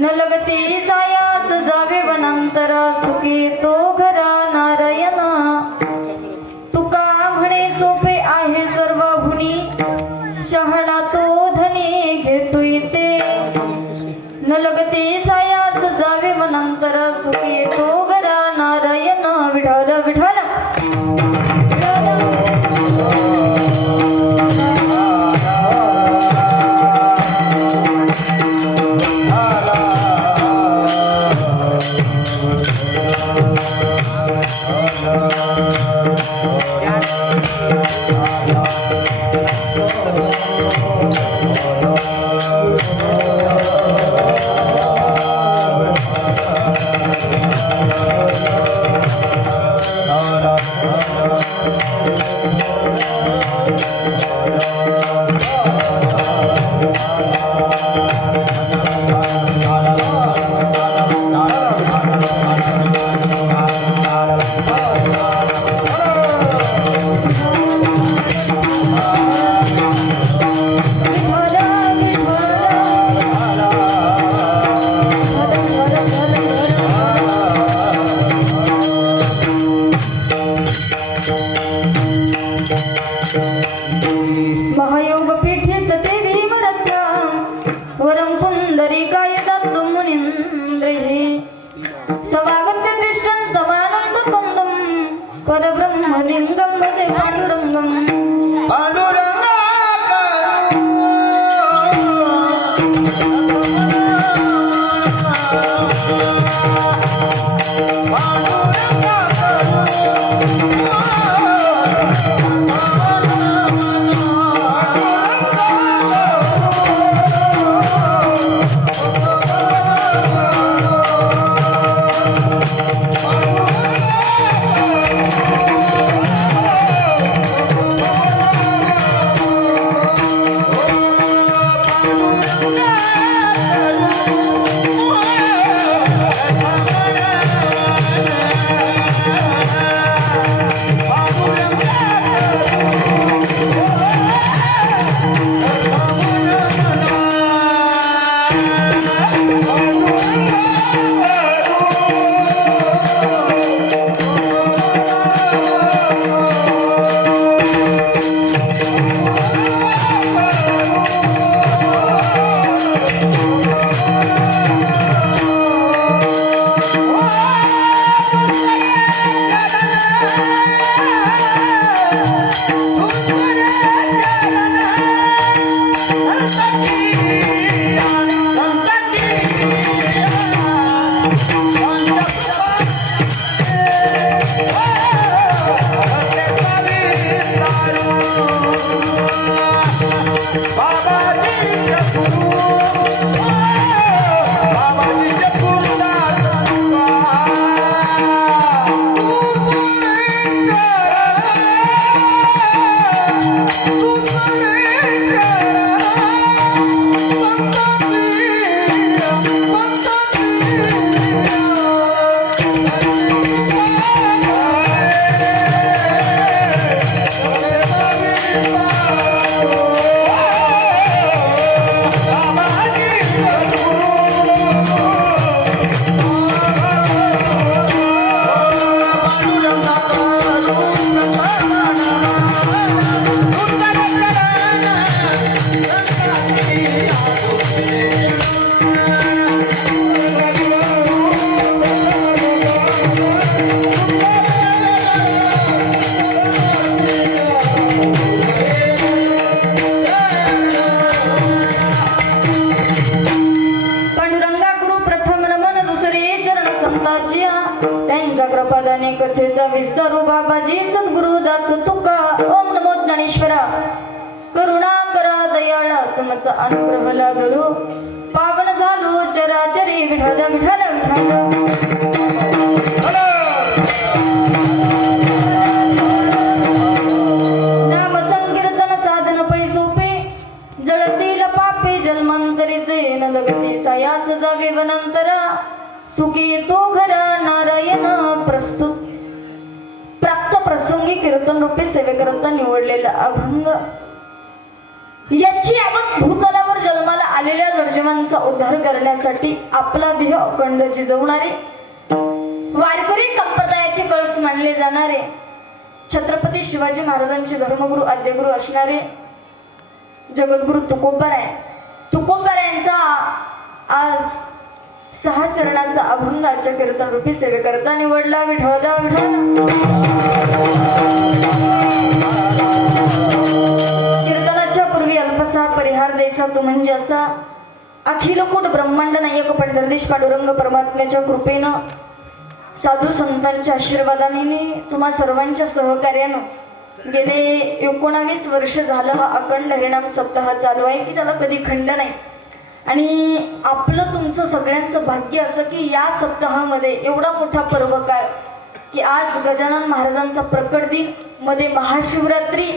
न लगती सायास जावे वनांतर सुखी तो घरा नारायण तुका म्हणे सोपे आहे सर्व हुनी शहाणा तो धनी घेतो इथे न लगती सायास जावे वनांतर सुखी तो घरा नारायण विठ्ठल विठ्ठल महायोग पीठित ते भीमरथा वरम पुंडरीकाय दत्तु मुनींद्रैः सवागत्य तिष्ठन्तमानन्द कुन्दं परब्रह्मलिङ्गं भजे पाण्डुरङ्गं त्यांच्या कृपादाने कथेचा विस्तारू बाबाजी सद्गुरु दास तुका ओम नमो ज्ञानेश्वरा करुणा करा दयाळा तुमचा अनुग्रह लादलो पावन झालो चराचरी विठ्ठल विठ्ठल विठ्ठल नाम संकीर्तन साधन पैसोपे जळतील पापे जन्मांतरीचे न लगती सायास जावे वनांतरा सुखी तो घरा नारायण प्रस्तुत प्राप्त प्रसंगी कीर्तन रूपी सेवेकरता निवडलेला अभंग याची आपण भूतलावर जन्माला आलेल्या जडजीवन मानवांचा उद्धार करण्यासाठी आपला देह अखंड झिजवणारे, वारकरी संप्रदायाचे कळस मानले जाणारे, छत्रपती शिवाजी महाराजांचे धर्मगुरु आद्यगुरु असणारे जगद्गुरु तुकोबारायांचा आज 6 चरणाचा अभंगाच्या कीर्तन रूपी सेवेकरता निवडला विठ्ठला विठ्ठला. कीर्तनाच्या पूर्वी अल्पसा परिहार द्यायचा तो म्हणजे असा: अखिल कोट ब्रह्मांड नायक पंढरदेश पांडुरंग परमात्म्याच्या कृपेनं, साधू संतांच्या आशीर्वादाने, तुम्हा सर्वांच्या सहकार्यानं गेले 19 वर्ष झालं हा अखंड हरिनाम सप्ताह चालू आहे की ज्याला कधी खंड नाही. आणि आपलं तुमचं सगळ्यांचं भाग्य असं की या सप्ताहामध्ये एवढा मोठा पर्वकाळ की आज गजानन महाराजांचा प्रकट दिन, मध्ये महाशिवरात्री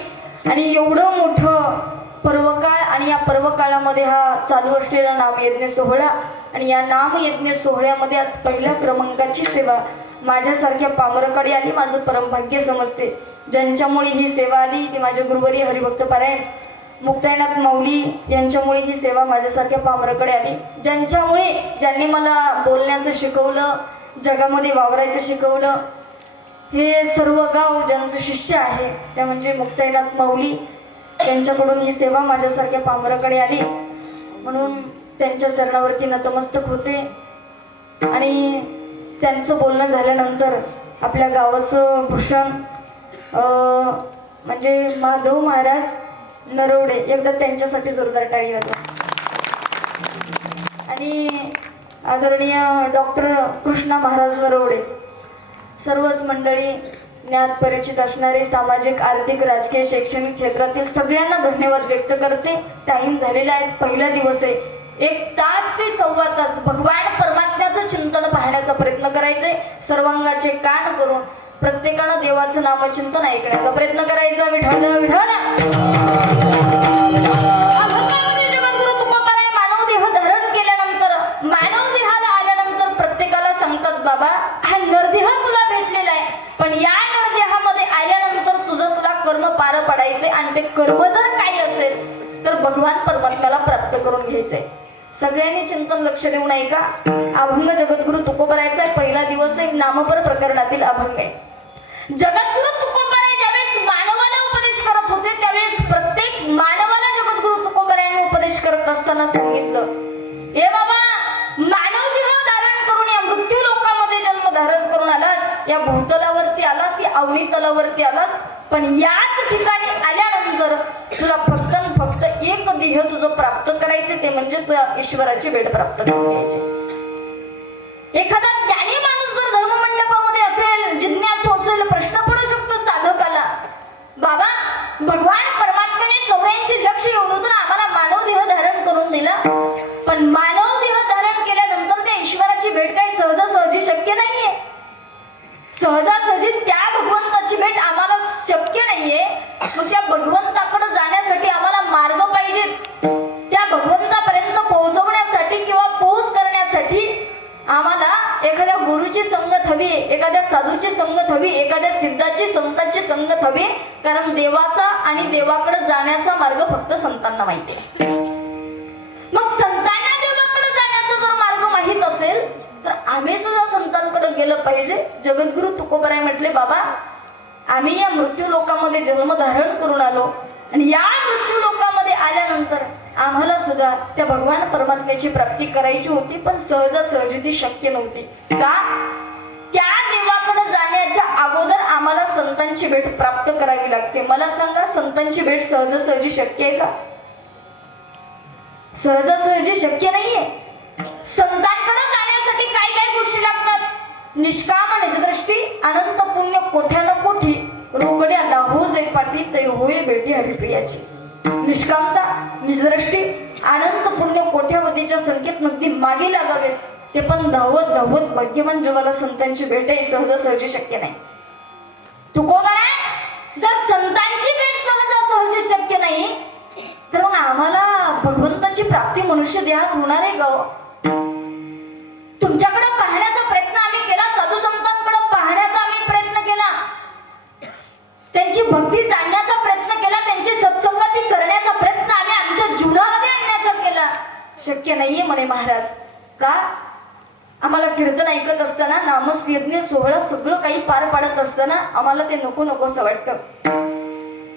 आणि एवढं मोठं पर्वकाळ, आणि या पर्वकाळामध्ये हा चालू असलेला नामयज्ञ सोहळा, आणि या नामयज्ञ सोहळ्यामध्ये आज पहिल्या क्रमांकाची सेवा माझ्यासारख्या पामराकडे आली. माझं परमभाग्य समजते. ज्यांच्यामुळे ही सेवा आली ती माझे गुरुवरी हरिभक्त पारायण मुक्ताईनाथ माऊली यांच्यामुळे ही सेवा माझ्यासारख्या पामराकडे आली. ज्यांनी मला बोलण्याचं शिकवलं, जगामध्ये वावरायचं शिकवलं, हे सर्व गाव ज्यांचं शिष्य आहे त्या म्हणजे मुक्ताईनाथ माऊली यांच्याकडून ही सेवा माझ्यासारख्या पामराकडे आली. म्हणून त्यांच्या चरणावरती नतमस्तक होते. आणि त्यांचं बोलणं झाल्यानंतर आपल्या गावाचं भूषण म्हणजे माधव महाराज नरवडे, एकदा त्यांच्यासाठी जोरदार टाळी वाजवा. आणि आदरणीय डॉक्टर कृष्णा महाराज नरवडे, सर्वच मंडळी, ज्ञात परिचित असणारे, सामाजिक आर्थिक राजकीय शैक्षणिक क्षेत्रातील सगळ्यांना धन्यवाद व्यक्त करते. टाइम झालेला आहे, पहिला दिवस आहे. 1 तास ते 1.25 तास भगवान परमात्म्याचं चिंतन पाहण्याचा प्रयत्न करायचे. सर्वांगाचे कान करून प्रत्येकानं देवाचं नामचिंतन ऐकण्याचा प्रयत्न करायचा. विठ्ठल विठ्ठल. अभंगामध्ये जगद्गुरु तुकोबाराय मानव देह धारण केल्यानंतर, मानव देहाला आल्यानंतर प्रत्येकाला सांगतात, बाबा हा नरदेह तुला भेटलेला आहे, पण या नरदेहामध्ये आल्यानंतर तुला कर्म पार पडायचे, आणि ते कर्म जर काही असेल तर भगवान परमात्म्याला प्राप्त करून घ्यायचंय. सगळ्यांनी चिंतन लक्ष देऊन ऐका. अभंग जगद्गुरु तुकोबारायचा पहिला दिवस एक नामपर प्रकरणातील अभंग आहे. जगद्गुरु तुकोबाराय ज्यावेळेस मानवाला उपदेश करत होते त्यावेळेस प्रत्येक मानवाला जगद्गुरु तुकोबारायांनी उपदेश करत असताना सांगितलं, ए बाबा, मानव देह धारण करून या मृत्यू लोकामध्ये जन्म धारण करून आलास, या भूतलावरती आलास, या अवनी तलावरती आलास, पण याच ठिकाणी आल्यानंतर तुला फक्त एक देह तुझं प्राप्त करायचे, ते म्हणजे तुला ईश्वराची भेट प्राप्त करून घ्यायची. एखादा ज्ञानी माणूस जर धर्ममंडपामध्ये असेल, जिज्ञासू असेल, प्रश्न पडू शकतो साधकाला, बाबा भगवान परमात्म्याने 84 लक्ष एवढं तर आम्हाला मानव देह धारण करून दिला, पण मानव देह धारण केल्यानंतर त्या ईश्वराची भेट काही सहजासहजी शक्य नाहीये. सहजासहजी त्या भगवंताची भेट आम्हाला शक्य नाहीये. मग त्या भगवंताकडे जाण्यासाठी आम्हाला मार्ग पाहिजे. त्या भगवंतापर्यंत पोहोचवण्यासाठी किंवा पोहोच करण्यासाठी आम्हाला एखाद्या गुरुची संगत हवी, एखाद्या साधूची संगत हवी, एखाद्या सिद्धाची संतांची संगत हवी. कारण देवाचा आणि देवाकडे जाण्याचा मार्ग फक्त संतांना माहिती आहे. मग संतांना देवाकडे जाण्याचा जर मार्ग माहित असेल तर आम्ही सुद्धा संतांकडे गेलं पाहिजे. जगद्गुरु तुकोबाराय म्हटले, बाबा आम्ही या मृत्यू लोकामध्ये जन्म धारण करून आलो, आणि या मृत्यू लोकामध्ये आल्यानंतर आम्हाला सुद्धा त्या भगवान परमात्म्याची प्राप्ती करायची होती, पण सहजासहजी ती शक्य नव्हती. का? त्या देवाकडे जाण्याच्या अगोदर आम्हाला संतांची भेट प्राप्त करावी लागते. मला सांगा, संतांची भेट सहजासहजी शक्य आहे का? सहजासहजी शक्य नाहीये. संतांकडे जाण्यासाठी काय काय गोष्टी लागतात? निष्काम निजदृष्टी, अनंत पुण्य कोठ्यानं कोठी, रोकड्या दाहो जे पाठी तै होय भेटी हरिप्रियाची. निष्कामता, निजदृष्टी, अनंत पुण्य कोठ्यावधीच्या संकेत नगदी मागे लागावेत, ते पण धावत धावत भाग्यवान जीवाला संतांची भेट आहे सहजासहजी शक्य नाही. तुकोबाराय, जर संतांची भेट सहजासहजी शक्य नाही तर मग आम्हाला भगवंताची प्राप्ती मनुष्य देहात होणार आहे का? तुमच्याकडे पाहण्याचा प्रयत्न आम्ही केला, साधू संतांकडे पाहण्याचा आम्ही प्रयत्न केला, त्यांची भक्ती जाणण्याचा प्रयत्न केला, त्यांची सत्संगती करण्याचा प्रयत्न आम्ही आमच्या जीवनामध्ये आणण्याचा केला. शक्य नाहीये म्हणे महाराज. का? आम्हाला कीर्तन ऐकत असताना, नामयज्ञ सोहळा सगळं काही पार पाडत असताना आम्हाला ते नको नकोसं वाटतं.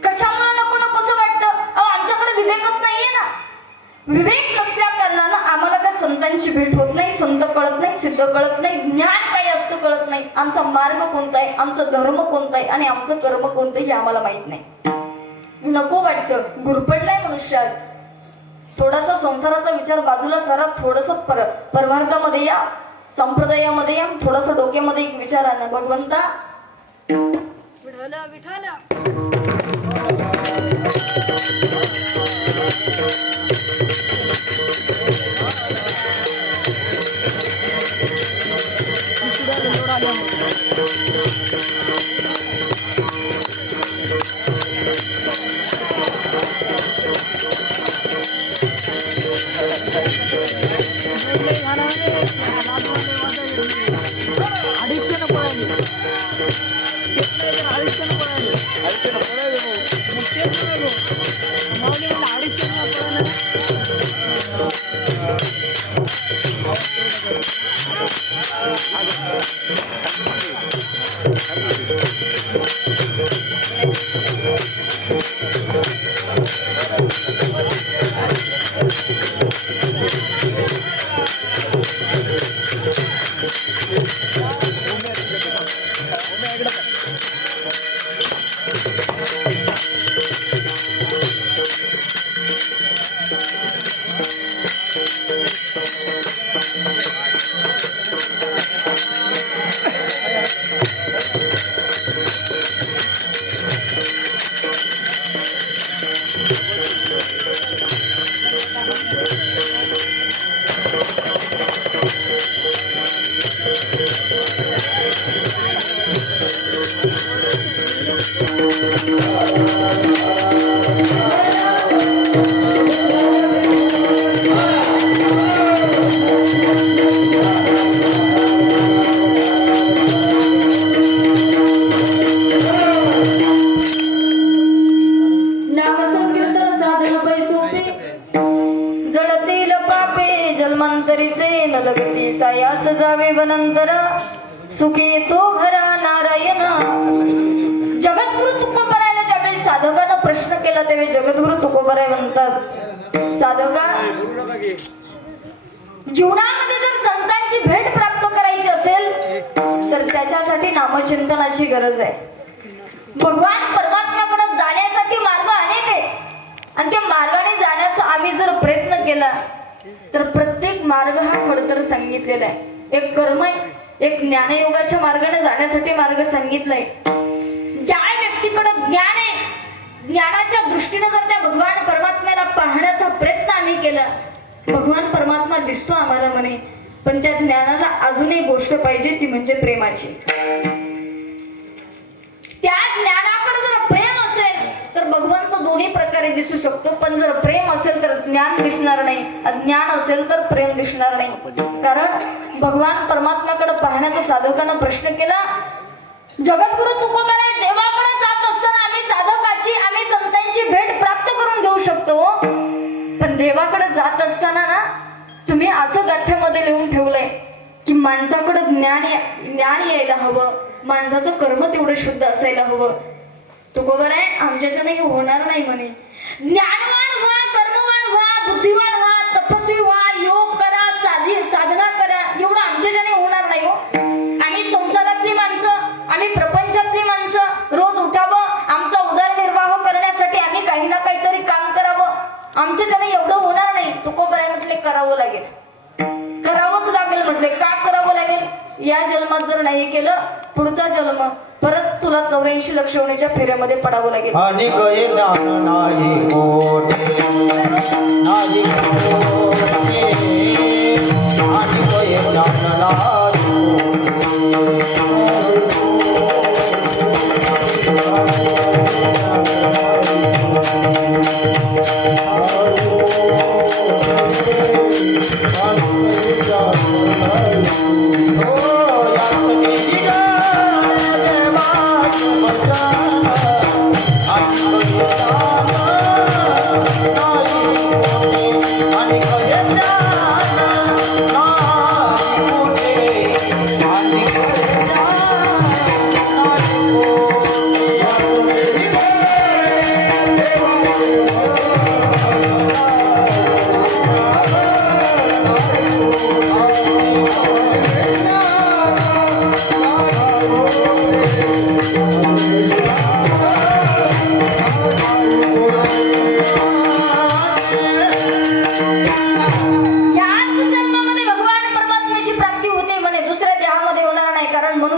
कशामुळे नको नकोसं वाटतं? अहो, आमच्याकडे विवेकच नाहीये ना. विवेक नसल्या कारणानं आम्हाला त्या संतांची भेट होत नाही, संत कळत नाही, सिद्ध कळत नाही, ज्ञान काय असतं कळत नाही, आमचा मार्ग कोणता आहे, आमचा धर्म कोणता आहे आणि आमचं कर्म कोणतं हे आम्हाला माहित नाही. नको वाटतं, गुरपडलाय मनुष्यात. थोडासा संसाराचा विचार बाजूला सारा, थोडस परमार्थामध्ये या, संप्रदायामध्ये या, थोडासा डोक्यामध्ये एक विचार आणा, भगवंता विठ्ठल विठ्ठल. सायास जावे वनंतर सुखी तो घरा नारायण. जगद्गुरु तुकोबरायला ज्यावेळी साधकानं प्रश्न केला त्यावेळी जगद्गुरु तुकोबराय म्हणतात, साधका, जीवनामध्ये जर संतांची भेट प्राप्त करायची असेल तर त्याच्यासाठी नामचिंतनाची गरज आहे. भगवान परमात्म्याकडे जाण्यासाठी मार्ग अनेक आहे आणि त्या मार्गाने जाण्याचा आम्ही जर प्रयत्न केला तर प्रत्येक मार्ग हा खडतर सांगितलेला आहे. एक कर्म आहे, एक ज्ञानयोगाच्या मार्गाने जाण्यासाठी मार्ग सांगितलाय. ज्या व्यक्तीकडे ज्ञान आहे, ज्ञानाच्या दृष्टीने जर त्या भगवान परमात्म्याला पाहण्याचा प्रयत्न आम्ही केला, भगवान परमात्मा दिसतो आम्हाला म्हणे, पण त्या ज्ञानाला अजून एक गोष्ट पाहिजे, ती म्हणजे प्रेमाची. त्या ज्ञानाकडे जर प्रेम असेल तर भगवंत दोन्ही प्रकारे दिसू शकतो, पण जर प्रेम असेल तर ज्ञान दिसणार नाही, अज्ञान असेल तर प्रेम दिसणार नाही. कारण भगवान परमात्म्याकडे पाहण्याचा साधकानं प्रश्न केला. जगद्गुरु तुकोबराय देवाकडे जात असताना आम्ही साधकाची, आम्ही संतांची भेट प्राप्त करून घेऊ शकतो, पण देवाकडे जात असताना ना तुम्ही असं गाथ्यामध्ये लिहून ठेवलंय की माणसाकडे ज्ञान यायला हवं, माणसाचं कर्म तेवढं शुद्ध असायला हवं. तुकोबराय आमच्याच्याने हे होणार नाही म्हणे. ज्ञानवान व्हा, कर्मवान व्हा, बुद्धिवान व्हा, तपस्वी व्हा, योग करा, साधना करा, एवढं आमच्याच्याने होणार नाही हो. आम्ही संसारातली माणसं, आम्ही प्रपंचातली माणसं, रोज उठावं, आमचा उदरनिर्वाह करण्यासाठी आम्ही काही ना काहीतरी काम करावं, आमच्याच्याने एवढं होणार नाही. तुकोबराय म्हटले करावं लागेल, करावंच लागेल. म्हटले का करावं लागेल? या जन्मात जर नाही केलं पुढचा जन्म परत तुला 84 लक्ष होण्याच्या फेऱ्यामध्ये पडावं लागेल. आणि गये दान नाही कोटे नाही कोटे आणि गये दान आणि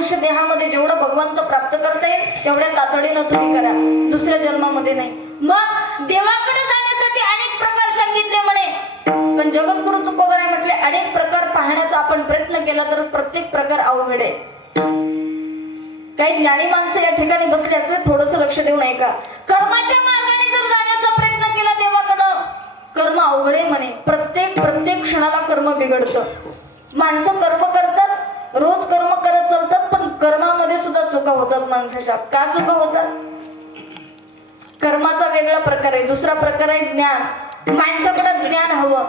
मनुष्य देहामध्ये जेवढं भगवंत प्राप्त करता येईल तेवढ्या तातडीनं तुम्ही करा, दुसऱ्या जन्मामध्ये नाही. मग देवाकडे जाण्यासाठी अनेक प्रकार सांगितले म्हणे, पण जगद्गुरु तुकोबाराय म्हटले अनेक प्रकार पाहण्याचा आपण प्रयत्न केला तर प्रत्येक प्रकार अवघड आहे. काही ज्ञानी माणसं या ठिकाणी बसले असते, थोडस लक्ष देऊन ऐका. कर्माच्या मार्गाने जर जाण्याचा प्रयत्न केला देवाकडं, कर्म अवघड आहे म्हणे. प्रत्येक क्षणाला कर्म बिघडतं. माणसं कर्म करतात, रोज कर्म करत चालतात, पण कर्मामध्ये सुद्धा चुका होतात माणसाच्या. का चुका होतात? कर्माचा वेगळा प्रकार आहे. दुसरा प्रकार आहे ज्ञान. माणसाकडे ज्ञान हवं.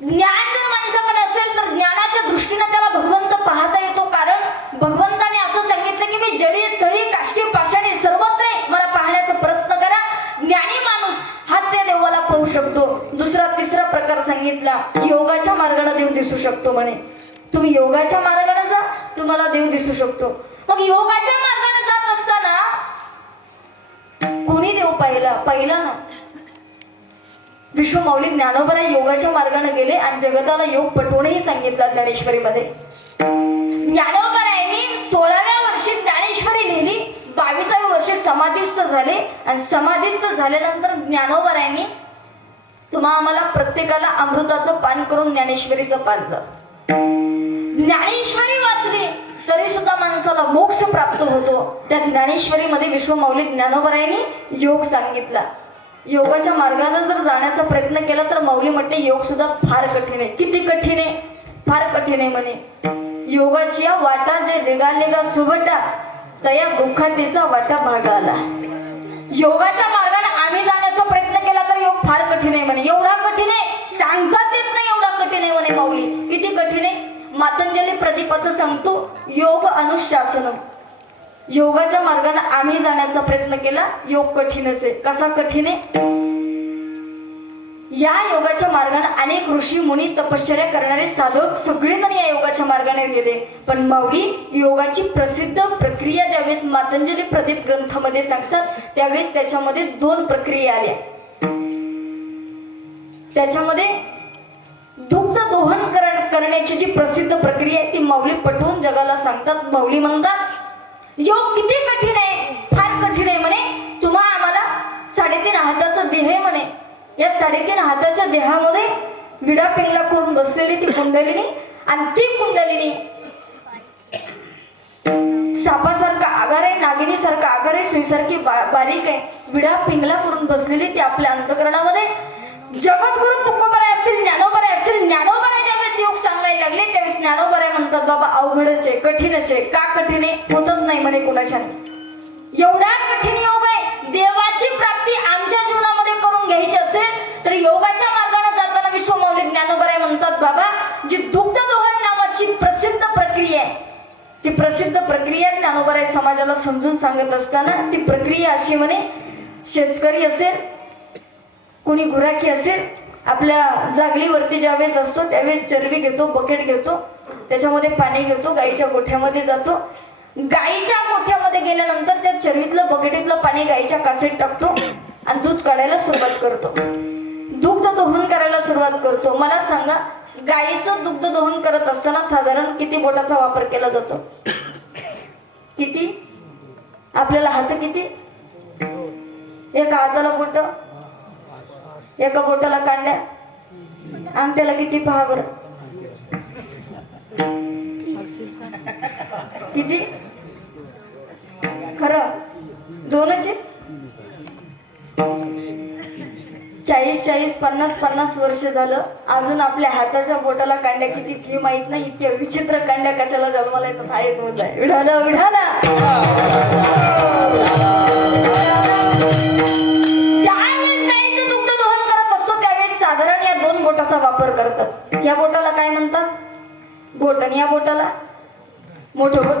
ज्ञान जर माणसाकडे असेल तर ज्ञानाच्या दृष्टीने त्याला भगवंत पाहता येतो. कारण भगवंताने असं सांगितलं की मी जडी स्थळी काष्टी पाषाणी सर्वत्र मला पाहण्याचा प्रयत्न करा. ज्ञानी माणूस हा त्या देवाला पाहू शकतो. दुसरा तिसरा प्रकार सांगितला, योगाच्या मार्गाने देव दिसू शकतो म्हणे. तुम्ही योगाच्या मार्गाने जा, तुम्हाला देव दिसू शकतो. मग योगाच्या मार्गाने जात असताना कोणी देव पाहिला ना. विश्वमाऊली ज्ञानोबराय योगाच्या मार्गाने गेले आणि जगताला योग पटवूनही सांगितला ज्ञानेश्वरीमध्ये. ज्ञानोबरायांनी 16व्या वर्षी ज्ञानेश्वरी लिहिली, 22व्या वर्षी समाधिस्थ झाले आणि समाधिस्थ झाल्यानंतर ज्ञानोबरायांनी तुम्हा आम्हाला प्रत्येकाला अमृताचं पान करून ज्ञानेश्वरीचं पाजलं. ज्ञानेश्वरी वाचली तरी सुद्धा माणसाला मोक्ष प्राप्त होतो. त्या ज्ञानेश्वरीमध्ये विश्वमाऊली ज्ञानोबरायांनी योग सांगितला. योगाच्या मार्गाने जर जाण्याचा प्रयत्न केला तर माऊली म्हटले योग सुद्धा फार कठीण आहे. किती कठीण आहे? फार कठीण आहे म्हणे. योगाची वाटा जे रेगालेगा सुबटा तया दुःखातीचा वाटा भागाला. योगाच्या मार्गाने आम्ही जाण्याचा प्रयत्न केला तर योग फार कठीण आहे म्हणे. एवढा कठीण आहे सांगताच येत नाही, एवढा कठीण आहे म्हणे माऊली. किती कठीण आहे? मातंजली प्रदीपाचं सांगतो, योग अनुशासनम. योगाच्या मार्गाने आम्ही जाण्याचा प्रयत्न केला, योग कठीणच आहे. कसा कठीण आहे? या योगाच्या मार्गाने अनेक ऋषी मुनी तपश्चर्या करणारे साधक सगळेजण या योगाच्या मार्गाने गेले. पण माऊली योगाची प्रसिद्ध प्रक्रिया ज्यावेळेस मातंजली प्रदीप ग्रंथामध्ये सांगतात त्यावेळेस त्याच्यामध्ये 2 प्रक्रिया आल्या. त्याच्यामध्ये दुग्ध दोहन करण्याची जी प्रसिद्ध प्रक्रिया आहे ती माऊली पटवून जगाला सांगतात. माऊली म्हणतात योग किती कठीण आहे? फार कठीण आहे म्हणे. तुम्हा आम्हाला 3.5 हाताचं देह आहे म्हणे. या 3.5 हाताच्या देहामध्ये विडा पिंगला करून बसलेली ती कुंडलिनी, आणि ती कुंडलिनी सापासारखा आगार आहे, नागिनीसारखा आगार आहे, सुईसारखी बारीक आहे. विडा पिंगला करून बसलेली ती आपल्या अंतःकरणामध्ये. जगद्गुरु तुकोबाराय असतील, ज्ञानोबराय असतील, ज्ञानोबराय ज्यावेळेस योग सांगायला लागले त्यावेळेस ज्ञानोबराय म्हणतात बाबा अवघडच आहे, कठीणच आहे. का कठीण आहे? होतच नाही म्हणे कुणाच्या. एवढा कठीण योग आहे. देवाची प्राप्ती आमच्या जीवनामध्ये करून घ्यायची असेल तर योगाच्या मार्गाने जाताना विश्वमाऊली ज्ञानोबराय म्हणतात बाबा जी दुग्ध दोहन नावाची प्रसिद्ध प्रक्रिया आहे, ती प्रसिद्ध प्रक्रिया ज्ञानोबराय समाजाला समजून सांगत असताना ती प्रक्रिया अशी म्हणे, शेतकरी असेल, कोणी गुराखी असेल, आपल्या जागलीवरती ज्यावेळेस असतो त्यावेळेस चरबी घेतो, बकेट घेतो, त्याच्यामध्ये पाणी घेतो, गाईच्या गोठ्यामध्ये जातो. गाईच्या गोठ्यामध्ये गेल्यानंतर त्या चरबीतलं बकेटीतलं पाणी गाईच्या कासेत टाकतो आणि दूध काढायला सुरुवात करतो, दुग्ध दोहन करायला सुरुवात करतो. मला सांगा गाईचं दुग्ध दोहन करत असताना साधारण किती बोटाचा वापर केला जातो? किती? आपल्याला हात किती? एका हाताला बोट, एका बोटाला कांड्या, अंगठ्याला किती? पहा बरं किती? खरं 2च आहे. 40 50 वर्ष झालं अजून आपल्या हाताच्या बोटाला कांड्या किती हे माहित नाही. इतक्या विचित्र कांड्या कशाला जन्माला येतात हा एक मुद्दा आहे. विढाला विढाला ज्यावेळेस गाईचं दुग्ध दोहन करत असतो त्यावेळेस साधारण या 2 बोटाचा वापर करतात. या बोटाला काय म्हणतात? बोट. आणि या बोटाला मोठं बोट,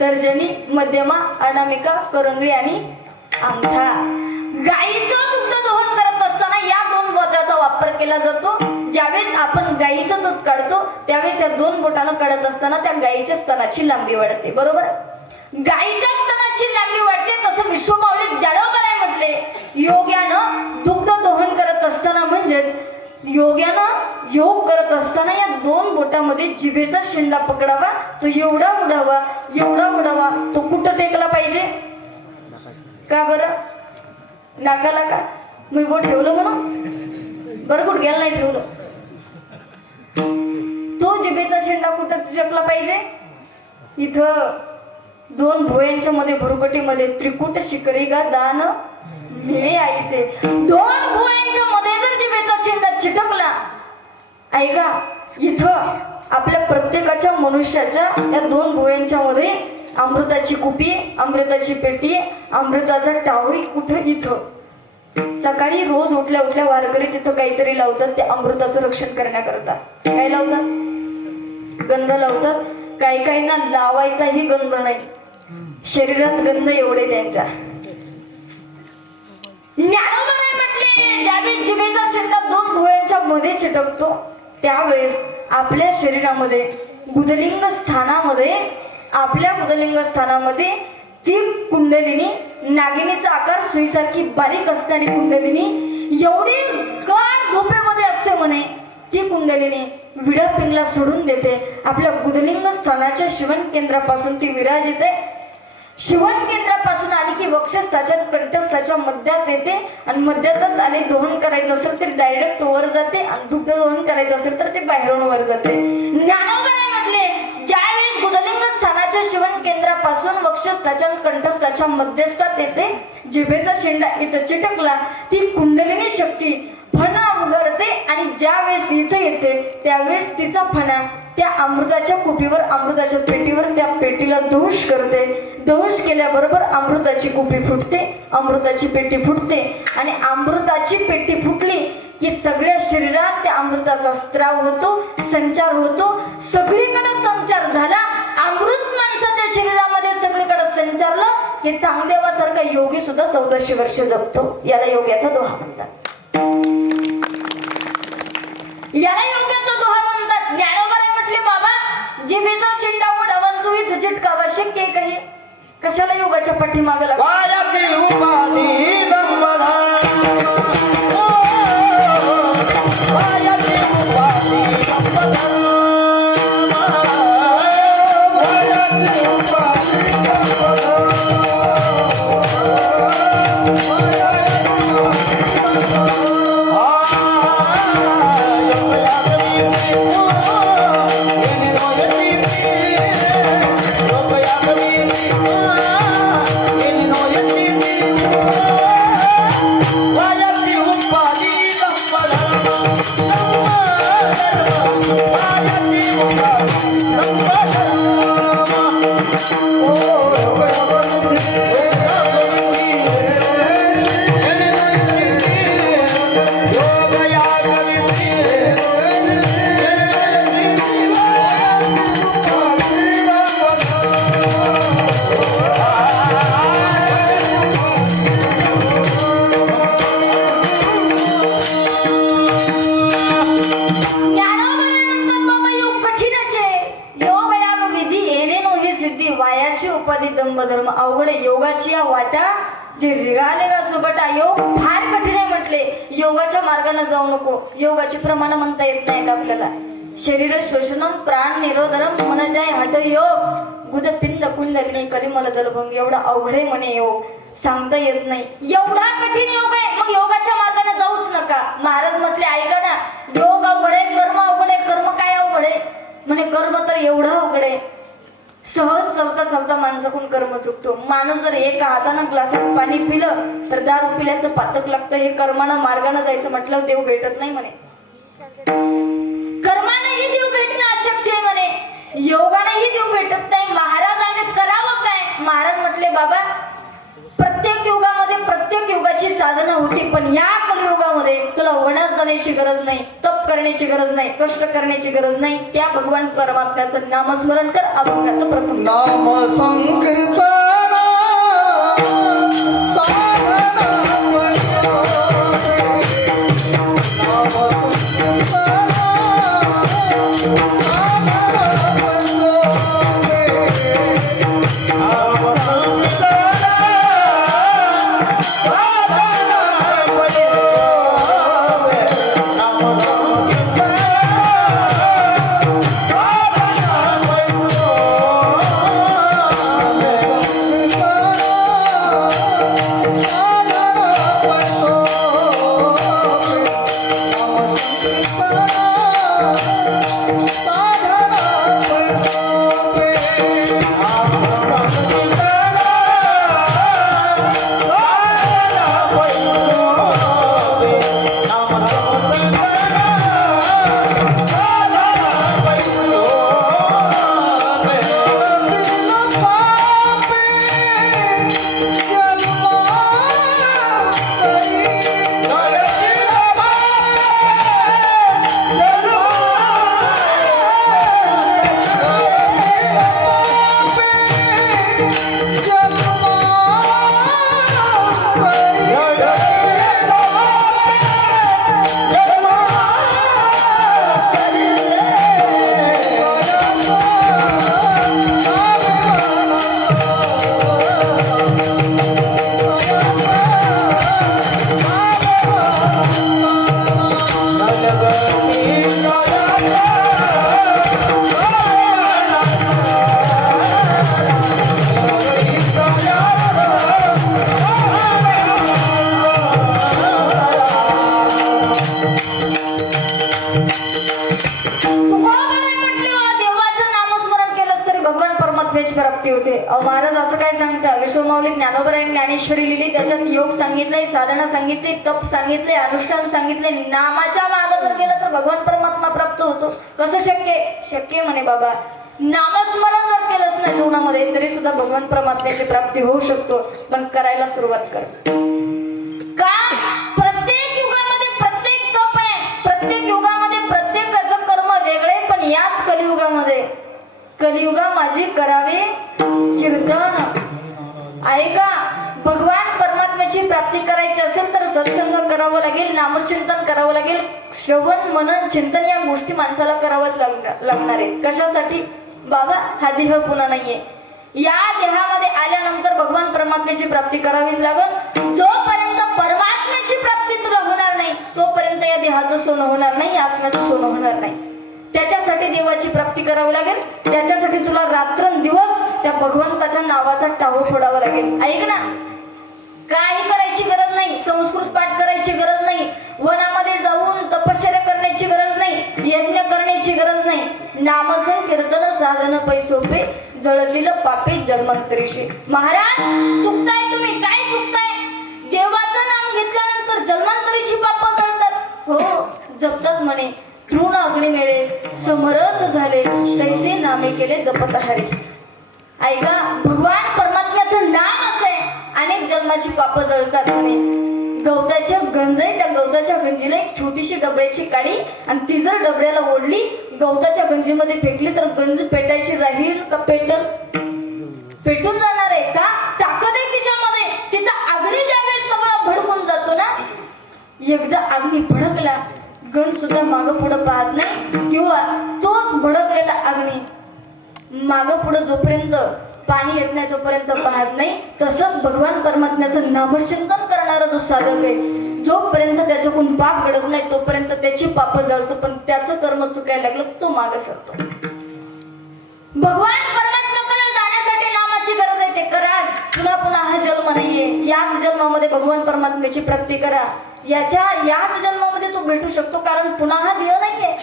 तर्जनी, मध्यमा, अनामिका, करंगळी आणि अंगठा. गाईचं दुग्ध दोहन करत असताना या 2 बोटाचा वापर केला जातो. ज्यावेळेस आपण गाईचं दूध काढतो त्यावेळेस या 2 बोटानं काढत असताना त्या गाईच्या स्तनाची लांबी वाढते. बरोबर? गाईच्या स्तनाची लांबी वाढते. तसं विश्वमाऊली ज्ञानोबराय म्हटले योग्यानं दुग्ध दोहन करत असताना म्हणजेच योग्यानं योग करत असताना या दोन बोटामध्ये जिभेचा शेंडा पकडावा, तो एवढा उडावा, एवढा उडावा, तो कुठं टेकला पाहिजे? का बरं? नाकाला का? मी बोट ठेवलं म्हणून बरं, गुडघ्याला नाही ठेवलं. तो जिभेचा शेंडा कुठं टेकला पाहिजे? इथं दोन भुवयांच्या मध्ये भुरकटीमध्ये त्रिकुट शिखरी गा दान मिळे आई ते. दोन भुवयांच्या मध्ये जर जिभेचा शेंडा चिटकला, ऐका, इथं आपल्या प्रत्येकाच्या मनुष्याच्या या दोन भुवयांच्या मध्ये अमृताची कुपी, अमृताची पेटी, अमृताचा टाळी कुठं? इथं. सकाळी रोज उठल्या उठल्या वारकरी तिथं काहीतरी लावतात, ते अमृताचं रक्षण करण्याकरता. काय लावतात? गंध लावतात. काही काहींना लावायचाही गंध नाही, शरीरात गंध एवढे त्यांच्या. ज्ञानोबाने म्हटले, ज्यावेळी जिभेचा शेंडा दोन भुवयांच्या मध्ये चिटकतो त्यावेळेस आपल्या शरीरामध्ये गुदलिंग स्थानामध्ये, आपल्या गुदलिंग स्थानामध्ये ती कुंडलिनी, नागिनीचा आकार सुईसारखी बारीक असणारी कुंडलिनी, एवढी गाढ झोपेमध्ये असते म्हणे. ती कुंडलिनी विडा पिंगला सोडून देते. आपल्या गुदलिंग स्थानाच्या शिवन केंद्रापासून ती विराजिते. शिवन केंद्रापासून आली की वक्षस्थाच्या कंठस्थाच्या मध्यात येते आणि मध्यातच आले दोहन करायचं असेल तर डायरेक्ट वर जाते आणि दुग्ध दोहन करायचं असेल तर ते बाहेरून वर जाते. ज्ञानोबाने म्हटले, ज्यावेळेस गुदलिंग स्थानाच्या शिवन केंद्रापासून वक्षस्थाच्या कंठस्थाच्या मध्यस्थात येते, जिभेचा शेंडा इथं चिटकला, ती कुंडलिनी शक्ती फणा उघडते आणि ज्या वेळेस इथं येते त्यावेळेस तिचा फणा त्या अमृताच्या कुपीवर, अमृताच्या पेटीवर, त्या पेटीला दंश करते. दंश केल्याबरोबर अमृताची कुपी फुटते, अमृताची पेटी फुटते आणि अमृताची पेटी फुटली की सगळ्या शरीरात त्या अमृताचा स्त्राव होतो, संचार होतो. सगळीकडे संचार झाला. अमृत माणसाच्या शरीरामध्ये सगळीकडे संचारलं की चांगदेवासारखा योगी सुद्धा 1400 वर्ष जगतो. याला योग्याचा दोहा म्हणतात. याला योग्याचा दोहा म्हणतात. ज्ञानोबाने म्हटले, बाबा जिभेचा शेंडा उडावून तू इथं चिटकावा शक्य आहे काही? कशाला योगाच्या पाठीमागे लागला? वायाची उपाधी दंबधर, वायाची उपाधी दंबधर, वायाची उपाधी दंबधर. धर्म अवघड. योगाची या वाटा जे रिगालेगा सुबटा, योग फार कठीण आहे म्हटले. योगाच्या मार्गाने जाऊ नको. योगाची प्रमाण म्हणता येत नाहीत आपल्याला. शरीर शोषणम प्राण निरोधनम मन जाय हट योग गुद पिंड कुंडलिनी कलिमल दलभंग. एवढा अवघड आहे म्हणे योग, सांगता येत नाही. एवढा कठीण योग आहे, मग योगाच्या मार्गाने जाऊच नका. महाराज म्हटले, ऐका ना, योग अवघड आहे, कर्म अवघड आहे. कर्म काय अवघड आहे म्हणे? कर्म तर एवढं अवघड आहे, सहज चालता चालता माणसाकडून कर्म चुकतो. माणूस जर एका हातानं ग्लासात पाणी पिलं तर दारू पिल्याचं पातक लागतं. हे कर्मानं मार्गाने जायचं म्हटलं देव भेटत नाही म्हणे. कर्मानेही देव भेटणं अशक्य आहे म्हणे, योगानेही देव भेटत नाही. महाराज आम्ही करावं काय? महाराज म्हटले, बाबा प्रत्येक युगामध्ये प्रत्येक युगाची साधना होती, पण या कलियुगामध्ये तुला वनात जाण्याची गरज नाही, तप करण्याची गरज नाही, कष्ट करण्याची गरज नाही. त्या भगवान परमात्म्याचं नामस्मरण कर. अभंगाचं प्रथम नाम संकीर्तन तुकोबाने म्हटले बा, देवाचं नामस्मरण केलंस तरी भगवान परमात्म्याची प्राप्ती होते. अहो महाराज असं काय सांगता? विश्वमाऊली ज्ञानोबरायांनी ज्ञानेश्वरी लिहिली, त्याच्यात योग सांगितले, साधना सांगितली, तप सांगितले, अनुष्ठान सांगितले. नामाच्या मागं जर केलं तर भगवान परमात्मा प्राप्त होतो. कसं शक्य? शक्य म्हणे बाबा. नामस्मरण जर केलंच नाही जीवनामध्ये तरी सुद्धा भगवान परमात्म्याची प्राप्ती होऊ शकतो. पण करायला सुरुवात कर. का? प्रत्येक युगामध्ये प्रत्येक तप आहे, प्रत्येक युगामध्ये प्रत्येकाचं कर्म वेगळे. पण याच कलियुगा माझी करावे कीर्तन. ऐका, भगवान परमात्म्याची प्राप्ती करायची असेल तर सत्संग करावं लागेल, नामचिंतन करावं लागेल, श्रवण मनन चिंतन या गोष्टी माणसाला करावंच लागणार आहे. कशासाठी? बाबा हा देह पुन्हा नाहीये. या देहामध्ये आल्यानंतर भगवान परमात्म्याची प्राप्ती करावीच लागल. जोपर्यंत परमात्म्याची प्राप्ती तुला होणार नाही तोपर्यंत या देहाचं सोनं होणार नाही, आत्म्याचं सोनं होणार नाही. त्याच्यासाठी देवाची प्राप्ती करावी लागेल. त्याच्यासाठी तुला रात्रंदिवस त्या भगवंताच्या नावाचा टाहो फोडावा लागेल. ऐक ना, काही करायची गरज नाही, संस्कृत पाठ करायची गरज नाही, वनामध्ये जाऊन तपश्चर्या करण्याची गरज नाही, यज्ञ करण्याची गरज नाही. नामसंकीर्तन साधन पै सोपे, जळतील पापे जन्मांतरीचे. महाराज चुकताय तुम्ही. काय चुकताय? देवाचं नाम घेतल्यानंतर जन्मांतरीची पाप जळतात. हो जपतात म्हणे. तृण अग्नी मिळे समरस झाले, तैसे नामे केले जपत हरी. ऐका, भगवान परमात्म्याचं नाम असं आहे, अनेक जन्माची पाप जळतात म्हणे. गवताच्या गंज आहे, त्या गवताच्या गंजीला एक छोटीशी डबऱ्याची काडी आणि ती जर डबऱ्याला ओढली, गवताच्या गंजीमध्ये फेकली तर गंज पेटायची राहील का? पेटून जाणार आहे का? ताकद आहे तिच्यामध्ये. तिचा अग्नी ज्यावेळेस सगळा भडकून जातो ना, एकदा अग्नी भडकला गंज सुद्धा मागं पुढं पाहत नाही, किंवा तोच भडकलेला अग्नी मागं पुढं जोपर्यंत पाणी येत नाही तोपर्यंत पाहत नाही. तसंच भगवान परमात्म्याचं नामचिंतन करणारा जो साधक आहे, जोपर्यंत त्याच्याकडून पाप घडत नाही तोपर्यंत त्याची पाप जळतो. पण त्याचं कर्म चुकायला लागलं तो मागे सरतो. भगवान परमात्म्याकडे जाण्यासाठी नामाची गरज आहे. ते करा. पुन्हा पुन्हा हा जन्म नाहीये. याच जन्मामध्ये भगवान परमात्म्याची प्राप्ती करा. याच जन्मामध्ये तो भेटू शकतो, कारण पुन्हा हा देह नाहीये.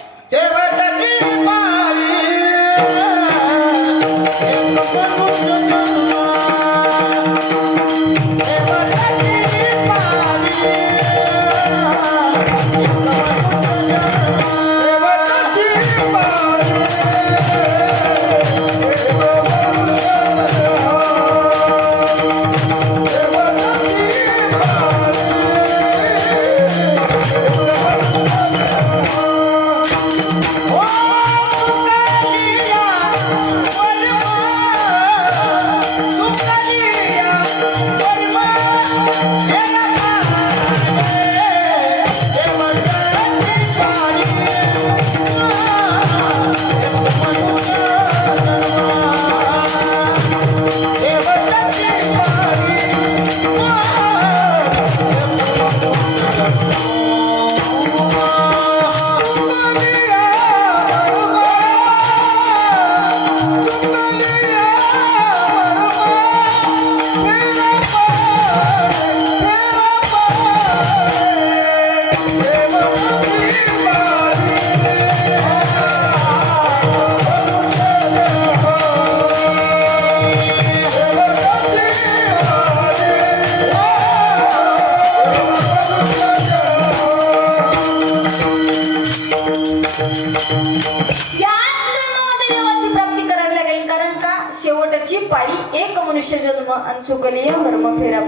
याच जन्मामध्ये देवाची प्राप्ती करावी लागेल. कारण का शेवटची पाळी एक मनुष्य जन्म आणि चुकली या वर्म फेरा.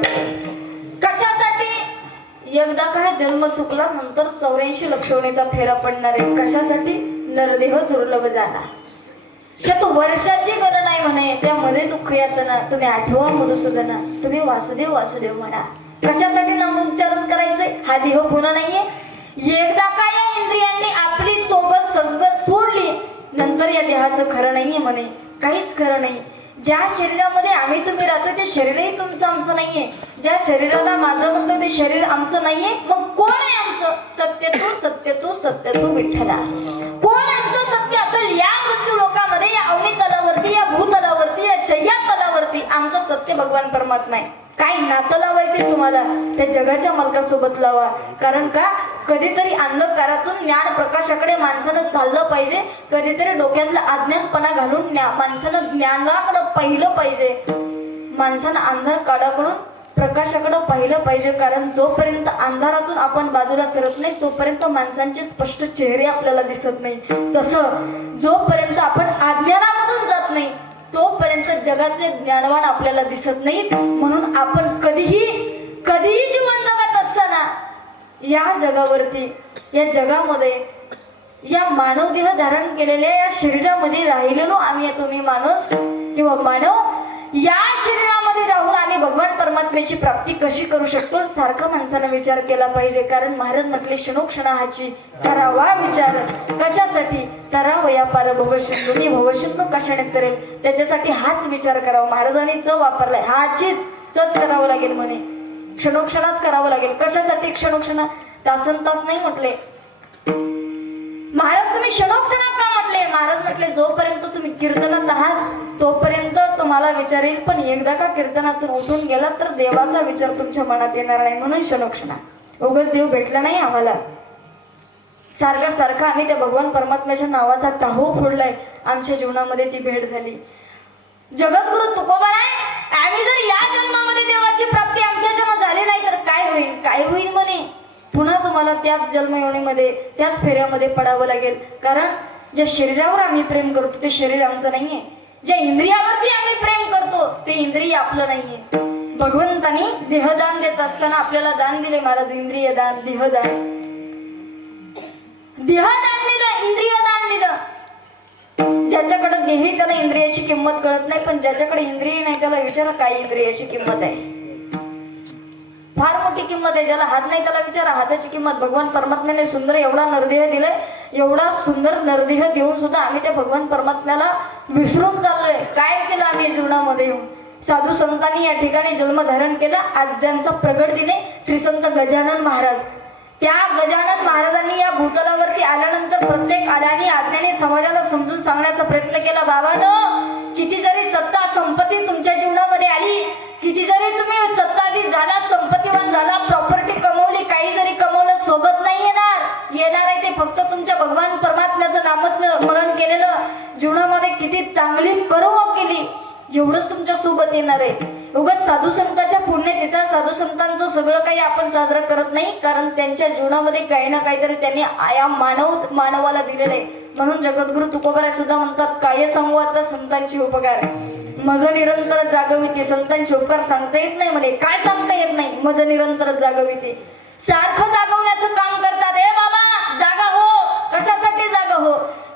कशासाठी? एकदा का जन्म चुकला नंतर 84 लक्षवणीचा फेरा पडणार आहे. कशासाठी? नरदेह दुर्लभ झाला. वर्षाची गणना आहे म्हणे. त्यामध्ये दुःख यातना तुम्ही आठवा मधुसूदना, तुम्ही वासुदेव वासुदेव म्हणा. कशासाठी नामोच्चारण करायचंय? हा देह पुन्हा नाहीये. एकदा का या इंद्रियांनी आपली सोबत संगत सोडली नंतर या देहाचं खरं नाहीये म्हणे. काहीच खरं नाही. ज्या शरीरामध्ये आम्ही तुम्ही राहतो ते शरीरही तुमचं आमचं नाहीये. ज्या शरीराला माझं म्हणतो ते शरीर आमचं नाहीये. मग कोण आहे आमचं? सत्य तू सत्य तू सत्य तू विठ्ठला. कोण आमचं सत्य असेल? या मृत्यू लोकामध्ये, या अवनी तलावरती, या भूतलावरती, या शय्या तलावरती आमचं सत्य भगवान परमात्मा आहे. काय नातं लावायचे तुम्हाला? त्या जगाच्या मालकासोबत लावा. कारण का कधीतरी अंधकारातून ज्ञान प्रकाशाकडे माणसानं चाललं पाहिजे. कधीतरी डोक्यातला अज्ञानपणा घालून माणसानं ज्ञानाकडे पाहिलं पाहिजे. माणसानं अंधार काढाकडून प्रकाशाकडे पाहिलं पाहिजे. कारण जोपर्यंत अंधारातून आपण बाजूला सरत नाही तोपर्यंत माणसांचे स्पष्ट चेहरे आपल्याला दिसत नाही. तसं जोपर्यंत आपण अज्ञानामधून जात नाही तोपर्यंत जगातले ज्ञानवान आपल्याला दिसत नाहीत. म्हणून आपण कधीही जीवन जगत असताना या जगावरती, या जगामध्ये, या मानव देह धारण केलेल्या या शरीरामध्ये राहिलेलो आम्ही, तुम्ही माणूस किंवा मानव, या शरीरामध्ये राहून आम्ही भगवान परमात्म्याची प्राप्ती कशी करू शकतो सारखा माणसाने विचार केला पाहिजे. कारण महाराज म्हटले क्षणोक्षणाची करावा विचार. कशासाठी? तरावया पार भवसिंधू. मी भवसिंधू कशाने तरेल त्याच्यासाठी हाच विचार करावा. महाराजांनी च वापरलाय. हाचीच करावं लागेल म्हणे. क्षणोक्षणाच करावं लागेल. कशासाठी क्षणोक्षणा? तासन तास नाही म्हटले महाराज. तुम्ही क्षणोक्षणा का म्हटले? महाराज म्हटले जोपर्यंत तुम्ही कीर्तनात आहात तोपर्यंत तुम्हाला विचार येईल. पण एकदा का कीर्तनातून उठून गेला तर देवाचा विचार तुमच्या मनात येणार नाही. म्हणून क्षणोक्षणा. उगाच देव भेटला नाही आम्हाला. सारखा आम्ही त्या भगवान परमात्म्याच्या नावाचा टाहो फोडलाय. आमच्या जीवनामध्ये ती भेट झाली. जगद्गुरु तुकोबाराय, आम्ही जर या जन्मामध्ये देवाची प्राप्ती आमच्या जन्म झाली नाही तर काय होईल? काय होईल म्हणे? पुन्हा तुम्हाला त्याच जन्मयोनीमध्ये, त्याच फेऱ्यामध्ये पडावं लागेल. कारण ज्या शरीरावर आम्ही प्रेम करतो ते शरीर आमचं नाहीये. ज्या इंद्रियावरती आम्ही प्रेम करतो ते इंद्रिय आपलं नाहीये. भगवंतानी देहदान देत असताना आपल्याला दान दिले महाराज. इंद्रिय दान, देहदान. देहदान दिलं, इंद्रिय दान दिलं. ज्याच्याकडे देही त्याला इंद्रियाची किंमत कळत नाही. पण ज्याच्याकडे इंद्रिय नाही त्याला विचारा काय इंद्रियाची किंमत आहे. फार मोठी किंमत आहे. ज्याला हात नाही त्याला विचारा हाताची किंमत. भगवान परमात्म्याने सुंदर एवढा नरदेह दिलाय. एवढा सुंदर नरदेह देऊन सुद्धा आम्ही त्या भगवान परमात्म्याला विसरून चाललोय. काय केलं आम्ही जीवनामध्ये येऊन? साधू संतांनी या ठिकाणी जन्म धारण केला. आज ज्यांचा प्रगट दिन आहे श्री संत गजानन महाराज. त्या गजानन महाराजांनी या भूतलावरती आल्यानंतर प्रत्येक आड्याने आज्ञाने समाजाला समजून सांगण्याचा प्रयत्न केला. बाबांनो, किती जरी सत्ता संपत्ती तुमच्या जीवनामध्ये आली, किती जरी तुम्ही सत्ताधीश झाला, संपत्तीवान झाला, प्रॉपर्टी कमवली, काही जरी कमवलं, सोबत नाही येणार आहे ते फक्त तुमच्या भगवान परमात्म्याचं नामस्मरण केलेलं, जीवनामध्ये किती चांगली कर्म केली एवढंच तुमच्या सोबत येणार आहे. उगाच साधू संतांच्या पुण्यतिथ्या, साधू संतांचं सगळं काही आपण साजरं करत नाही. कारण त्यांच्या जीवनामध्ये काही ना काहीतरी त्यांनी आया मानवाला दिलेलं आहे. म्हणून जगद्गुरु तुकोबाराय सुद्धा म्हणतात, काय सांगू आता संतांचे उपकार, मज निरंतर जागविते. संतांचे उपकार सांगता येत नाही म्हणे. काय सांगता येत नाही? मज निरंतर जागविते. सारखं जागवण्याचं काम करतात. ए बाबा जागा हो. कशासाठी जागा हो?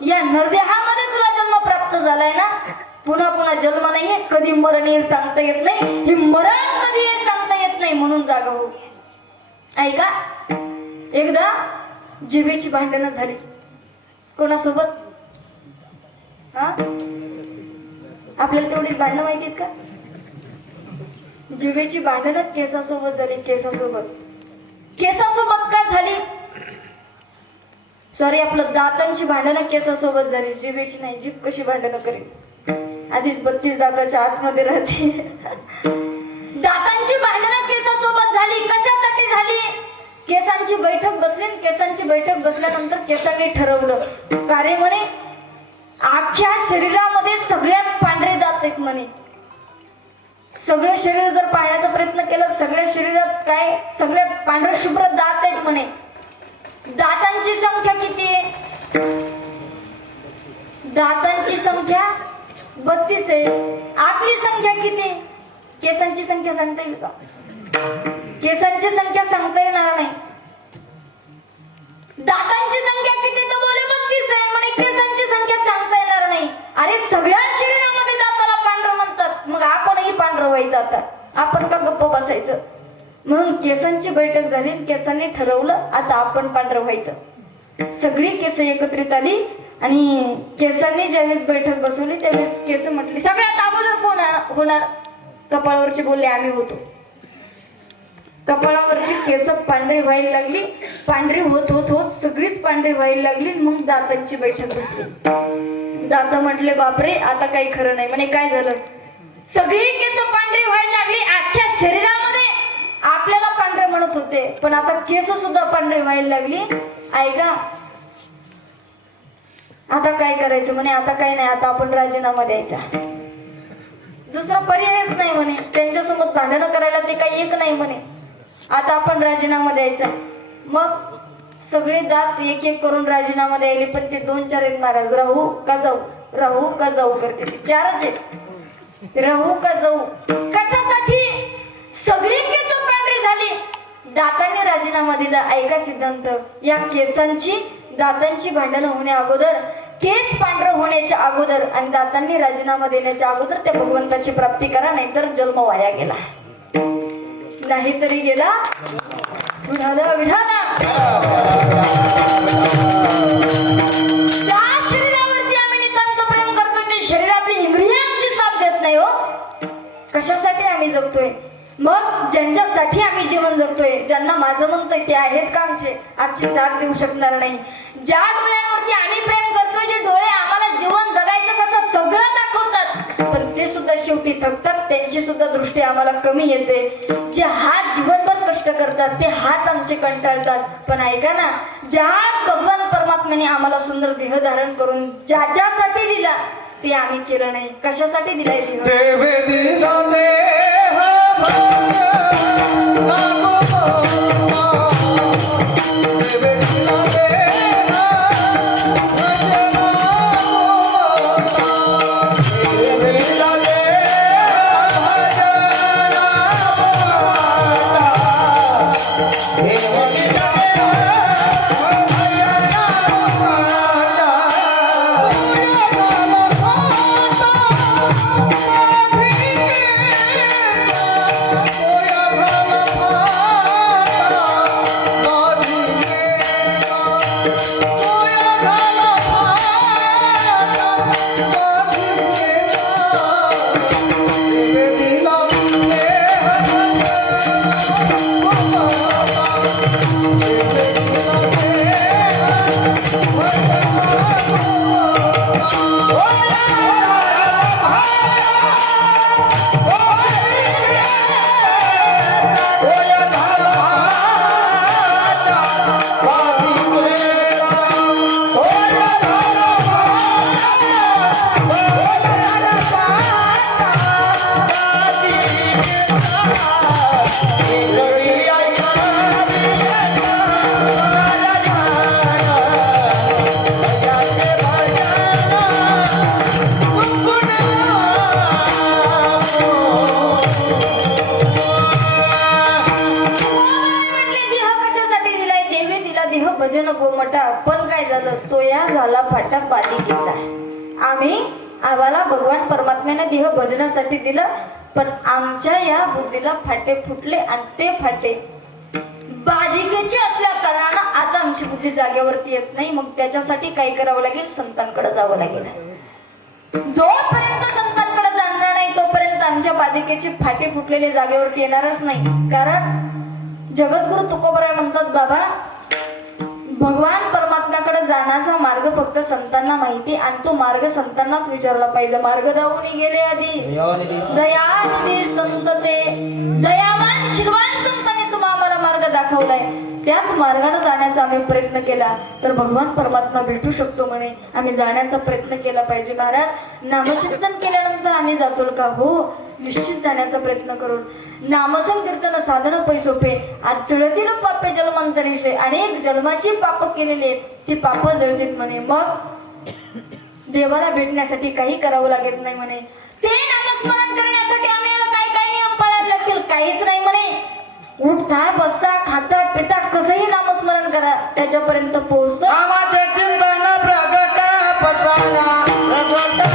या नरदेहामध्ये तुला जन्म प्राप्त झालाय ना, पुन्हा जन्म नाहीये. कधी मरण येईल सांगता येत नाही. हे मरण कधी येईल सांगता येत नाही. म्हणून जागा हो. ऐका, एकदा जिभेची भांडणं झाली. कोणासोबत? हा, आपल्याला तेवढीच भांडणं माहितीत का? जिभेची भांडणं केसासोबत झाली. केसासोबत का झाली? सॉरी, आपलं दातांची भांडणं केसासोबत झाली, जिभेची नाही. जीभ कशी भांडणं करेल? आधीच 32 दाताच्या आतमध्ये राहते. दातांची भांडणं केसासोबत झाली. कशासाठी झाली? केसांची बैठक बसली. केसांची बैठक बसल्यानंतर केसांनी ठरवलं, कार्य म्हणे अख्ख्या शरीरामध्ये सगळ्यात पांढरे दात आहेत म्हणे. सगळं शरीर जर पाहण्याचा प्रयत्न केला, सगळ्या शरीरात काय सगळ्यात पांढरे शुभ्र दात आहेत म्हणे. दातांची संख्या किती आहे? दातांची संख्या 32 आहे. आपली संख्या किती? केसांची संख्या सांगता येईल का? केसांची संख्या सांगता येणार नाही. दातांची संख्या किती तर बोले 32 आहे, म्हणे केसांची संख्या सांगता येणार नाही. अरे सगळ्या शरीरामध्ये दाताला पांढरं म्हणतात, मग आपणही पांढरं व्हायचं आता. आपण का गप्प बसायचं? म्हणून केसांची बैठक झाली, केसांनी ठरवलं आता आपण पांढरं व्हायचं. सगळी केस एकत्रित आली आणि केसांनी ज्यावेळेस बैठक बसवली त्यावेळेस केस म्हटली सगळ्यात अगोदर कोण होणार? कपाळावरची बोलले आम्ही होतो. कपाळावरची केस पांढरी व्हायला लागली, पांढरी होत होत होत सगळीच पांढरी व्हायला लागली. मग दातांची बैठक बसली. दात म्हटले बापरे आता काही खरं नाही. म्हणे काय झालं? सगळी केस पांढरी व्हायला लागली, अख्ख्या शरीरामध्ये आपल्याला पांढरे म्हणत होते पण आता केस सुद्धा पांढरी व्हायला लागली. ऐका आता काय करायचं? म्हणे आता काय नाही, आता आपण राजीनामा द्यायचा. दुसरा पर्यायच नाही म्हणे. त्यांच्यासोबत भांडणं करायला ते काही एक नाही म्हणे. आता आपण राजीनामा द्यायचा. मग सगळे दात एक एक करून राजीनामा द्यायले, पण ते 2-4 आहेत महाराज. राहू का जाऊ, राहू का जाऊ करते. ते 4च आहेत. राहू का जाऊ कशासाठी? सगळी केस पांढरी झाली, दातांनी राजीनामा दिला. ऐका सिद्धांत, या केसांची दातांची भांडणं होण्या अगोदर, केस पांढरं होण्याच्या अगोदर आणि दातांनी राजीनामा देण्याच्या अगोदर त्या भगवंताची प्राप्ती करा, नाहीतर जन्म वाया गेला. नाहीतरी गेला विठाला विठाला. त्या शरीरावरती आम्ही नितांत प्रेम करतोय, ते शरीरातली इंद्रियांची साथ देत नाही हो. कशासाठी आम्ही जगतोय? मग ज्यांच्यासाठी आम्ही जीवन जगतोय, ज्यांना माझं म्हणतोय ते आहेत का आमची साथ देऊ शकणार नाही. ज्या डोळ्यांवरती आम्ही प्रेम करतोय, जे डोळे आम्हाला जीवन जगायचं कसं सगळं दाखवतात, पण ते सुद्धा शेवटी थकतात, त्यांची सुद्धा दृष्टी आम्हाला कमी येते. जे हात जीवनभर कष्ट करतात ते हात आमचे कंटाळतात. पण ऐका ना, ज्या भगवान परमात्म्याने आम्हाला सुंदर देह धारण करून ज्याच्यासाठी दिला ते आम्ही केलं नाही. कशासाठी दिलाय देह? देवे दिला देह भजन गोमटा. पण काय झालं? तो या झाला फाटा बालिकेचा. आम्हाला भगवान परमात्म्याने देह भजनासाठी दिलं, पण आमच्या या बुद्धीला फाटे फुटले आणि ते फाटे बालिकेचे असल्या कारणानं आता आमची बुद्धी जागेवरती येत नाही. मग त्याच्यासाठी काय करावं लागेल? संतांकडे जावं लागेल. जोपर्यंत संतांकडे जाणार नाही तोपर्यंत आमच्या बालिकेचे फाटे फुटलेले जागेवरती येणारच नाही. कारण जगद्गुरु तुकोबराय म्हणतात, बाबा भगवान परमात्म्याकडे जाण्याचा मार्ग फक्त संतांना माहिती आणि तो मार्ग संतांनाच विचारला पाहिजे. मार्ग दावून गेले आधी दयानिधी संत, ते दयावान शिरवान संतांनी तुम्हाला आम्हाला मार्ग दाखवलाय. त्याच मार्गाने जाण्याचा आम्ही प्रयत्न केला तर भगवान परमात्मा भेटू शकतो म्हणे. आम्ही जाण्याचा प्रयत्न केला पाहिजे. महाराज, नामचिंतन केल्यानंतर आम्ही जातो का? हो, निश्चित जाण्याचा प्रयत्न करून. नामसंकीर्तन साधन पै सोपे, आज जळतील पापे जन्मांतरीशे. अनेक जन्माची पाप केलेली आहेत, ती पाप जळतील म्हणे. मग देवाला भेटण्यासाठी काही करावं लागत नाही म्हणे. ते नामस्मरण करण्यासाठी आम्हाला काय काय नियम पाळावे लागतील? काहीच नाही म्हणे. उठता बसता खाता पिता कसंही नामस्मरण करा, त्याच्यापर्यंत पोहोचतं. नामाचे चिंतन प्रगट पताना प्रगट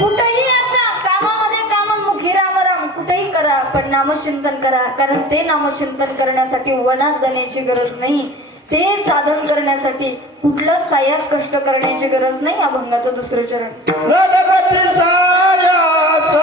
कुठेही असा कामामध्ये काममुखी राम राम कुठेही करा, पण नामचिंतन करा. कारण ते नामचिंतन करण्यासाठी वनात जाण्याची गरज नाही. ते साधन करण्यासाठी कुठलं सायास कष्ट करण्याची गरज नाही. अभंगाचं दुसरं चरण. रडगती सायास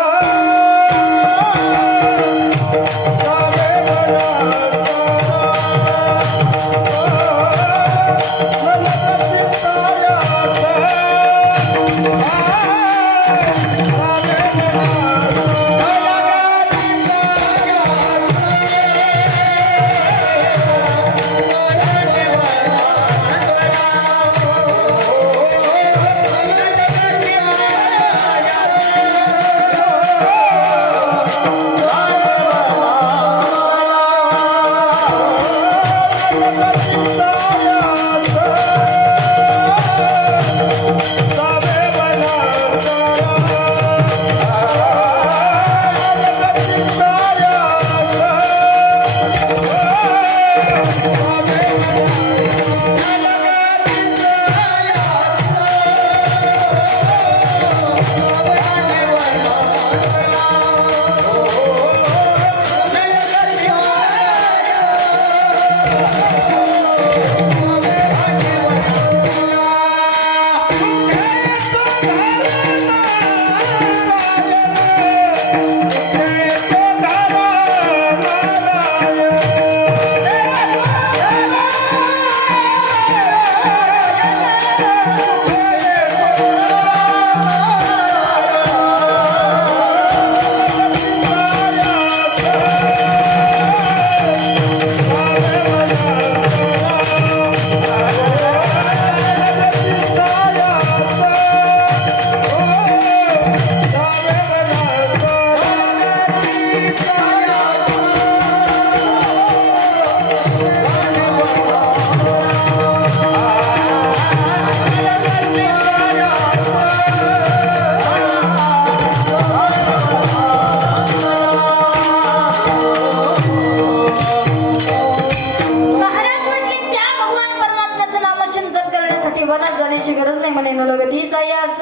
वनात जाण्याची गरज नाही म्हणे. नलगती सायास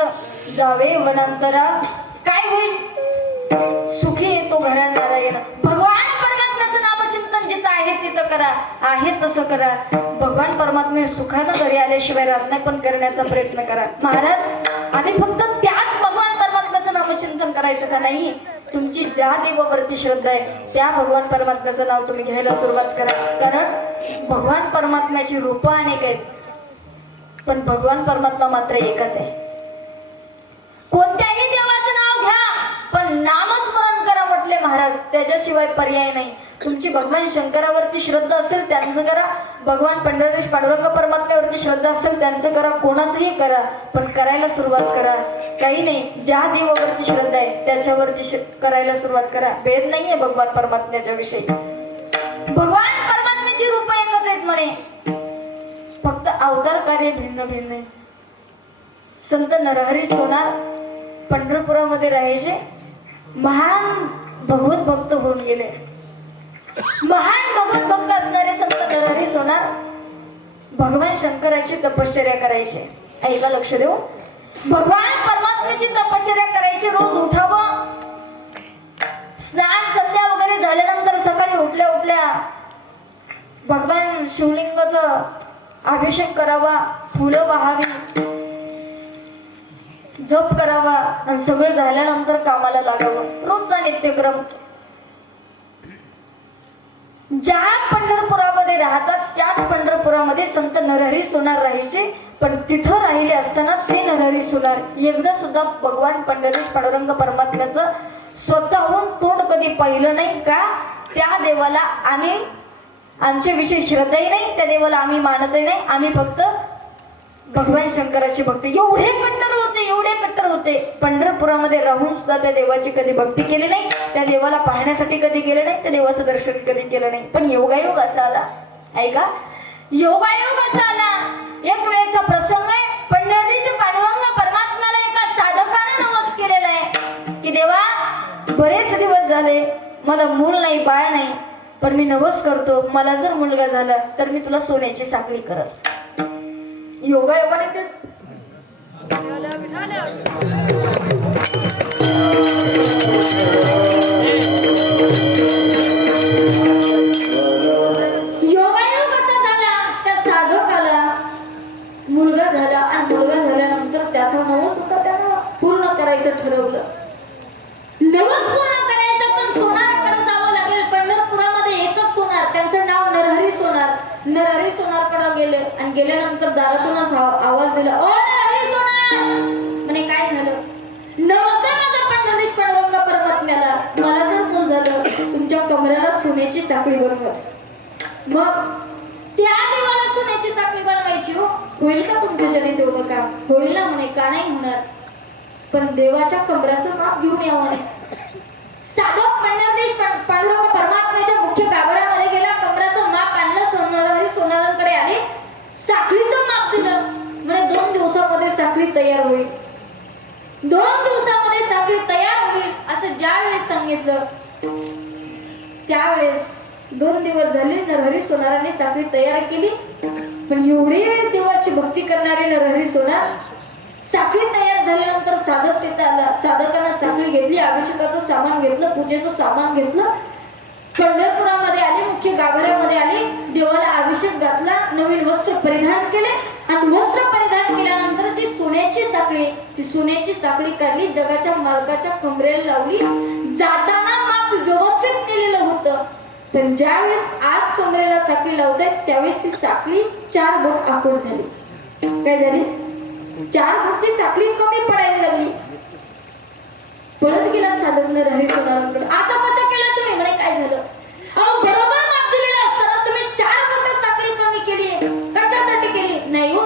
जावे वनांतरा, काय होईल? सुखी येतो घरा नारायण. भगवान परमात्म्याचं नामचिंतन जिथं आहे तिथं करा, आहे तसं करा. भगवान परमात्मे सुखानं घरी आल्याशिवाय राहत नाही, पण करण्याचा प्रयत्न करा. महाराज, आम्ही फक्त त्याच भगवान परमात्म्याचं नामचिंतन करायचं का? नाही. तुमची ज्या देवावरती श्रद्धा आहे त्या भगवान परमात्म्याचं नाव तुम्ही घ्यायला सुरुवात करा. कारण भगवान परमात्म्याची रूपं अनेक आहेत, पण भगवान परमात्मा मात्र एकच आहे. कोणत्याही देवाचं नाव घ्या, पण नामस्मरण करा म्हटले महाराज, त्याच्याशिवाय पर्याय नाही. तुमची भगवान शंकरावरती श्रद्धा असेल त्यांचं करा, भगवान पंढरीश पांडुरंग परमात्म्यावरती श्रद्धा असेल त्यांचं करा, कोणाचंही करा, पण करायला सुरुवात करा. काही नाही, ज्या देवावरती श्रद्धा आहे त्याच्यावरती करायला सुरुवात करा. भेद नाहीये भगवान परमात्म्याच्या विषयी. भगवान परमात्म्याची रूप एकच आहेत म्हणे, फक्त अवतार कार्य भिन्न भिन्न आहे. संत नरहरी सोनार पंढरपुरामध्ये राहायचे, महान भगवत भक्त होऊन गेले. महान भगवत भक्त असणारे संत नरहरी सोनार भगवान शंकराची तपश्चर्या करायचे. ऐका, लक्ष देऊ. भगवान परमात्म्याची तपश्चर्या करायची. रोज उठावं, स्नान संध्या वगैरे झाल्यानंतर सकाळी उठल्या उठल्या भगवान शिवलिंगाचं अभिषेक करावा, फुलं वाहावी, जप करावा आणि सगळं झाल्यानंतर कामाला लागावं. रोजचा नित्यक्रम. ज्या पंढरपुरामध्ये राहतात त्याच पंढरपुरामध्ये संत नरहरी सोनार राहायचे. पण तिथं राहिले असताना ते नरहरी सोनार एकदा सुद्धा भगवान पंढरीश पांडुरंग परमात्म्याचं स्वतःहून तोंड कधी पाहिलं नाही. का? त्या देवाला आम्ही आमच्या विषयी श्रद्धाही नाही, त्या देवाला आम्ही मानतही नाही. आम्ही फक्त भगवान शंकराची भक्ती. एवढे कट्टर होते, एवढे कट्टर होते. पंढरपुरामध्ये राहून सुद्धा त्या देवाची कधी भक्ती केली नाही, त्या देवाला पाहण्यासाठी कधी गेले नाही, त्या देवाचं दर्शन कधी केलं नाही. पण योगायोग असा आला, ऐका, योगायोग असा आला. एक वेळचा प्रसंग आहे. पंढरीश पांडुरंग परमात्म्याला एका साधकाने नमस्कार केलेला आहे की देवा, बरेच दिवस झाले मला मूल नाही, बाळ नाही, पण मी नवस करतो, मला जर मुलगा झाला तर मी तुला सोन्याची साखळी करल. योगायोगाने तेच योगायोग कसा झाला, त्या साधकाला मुलगा झाला आणि मुलगा झाल्यानंतर त्याचा नवस होता त्यानं पूर्ण करायचं ठरवलं. नवस पूर्ण करायचं, पण सोनाराकडे जावं लागेल. पंढरपुरामध्ये एकच सोनार, त्यांचं नाव नरहरी सोनार. नरहरी सोनारकडे गेले आणि गेल्यानंतर दारातूनच आवाज दिला, ओ नरहरी सोनार. म्हणे काय झालं? नवसा माझा पंढरीश पांडुरंग परमात्म्याला, मला जर मूल झालं तुमच्या कमरेला सोन्याची साखळी बनवा. मग त्या देवाला सोन्याची साखळी बनवायची. हो, होईल का तुमच्याच्याने तेवढं काम? होईल ना? म्हणे का नाही होणार, पण देवाच्या कमराचं माप घेऊन यावं म्हणे. साधक पंढरीश पांडुरंग परमात्म्याच्या मुख्य गाभाऱ्यामध्ये गेला, कमराचं माप आणलं, नरहरी सोनारांकडे आले, साखळीचं माप दिलं. म्हणजे 2 दिवसामध्ये साखळी तयार होईल, 2 दिवसामध्ये साखळी तयार होईल असं ज्यावेळेस सांगितलं, त्यावेळेस 2 दिवस झाले. नरहरी सोनारांनी साखळी तयार केली. पण एवढे देवाची भक्ती करणारे नरहरी सोनार, साखळी तयार झाल्यानंतर साधक तिथे आला. साधकांना साखळी घेतली, अभिषेकाचं सामान घेतलं, पूजेचं सामान घेतलं, पंढरपुरामध्ये आले, मुख्य गाभाऱ्यामध्ये आले, देवाला अभिषेक घातला, नवीन वस्त्र परिधान केले आणि वस्त्र परिधान केल्यानंतर जी सोन्याची साखळी, ती सोन्याची साखळी काढली, जगाच्या मालकाच्या कमरेला लावली. जाताना माप व्यवस्थित केलेलं होतं, पण ज्यावेळेस आज कमरेला साखळी लावतायत त्यावेळेस ती साखळी 4 बोट आखूड झाली. काय झाली? 4 बोट ती साखळी कमी पडायला लागली. पळत गेला साधक नरहरी सोनारांकडे. असं कसं केलं तुम्ही? म्हणे काय झालं? अहो, बरोबर माप दिलेलं असताना तुम्ही 4 बोट साखळी कमी केली, कशासाठी केली? नाही हो,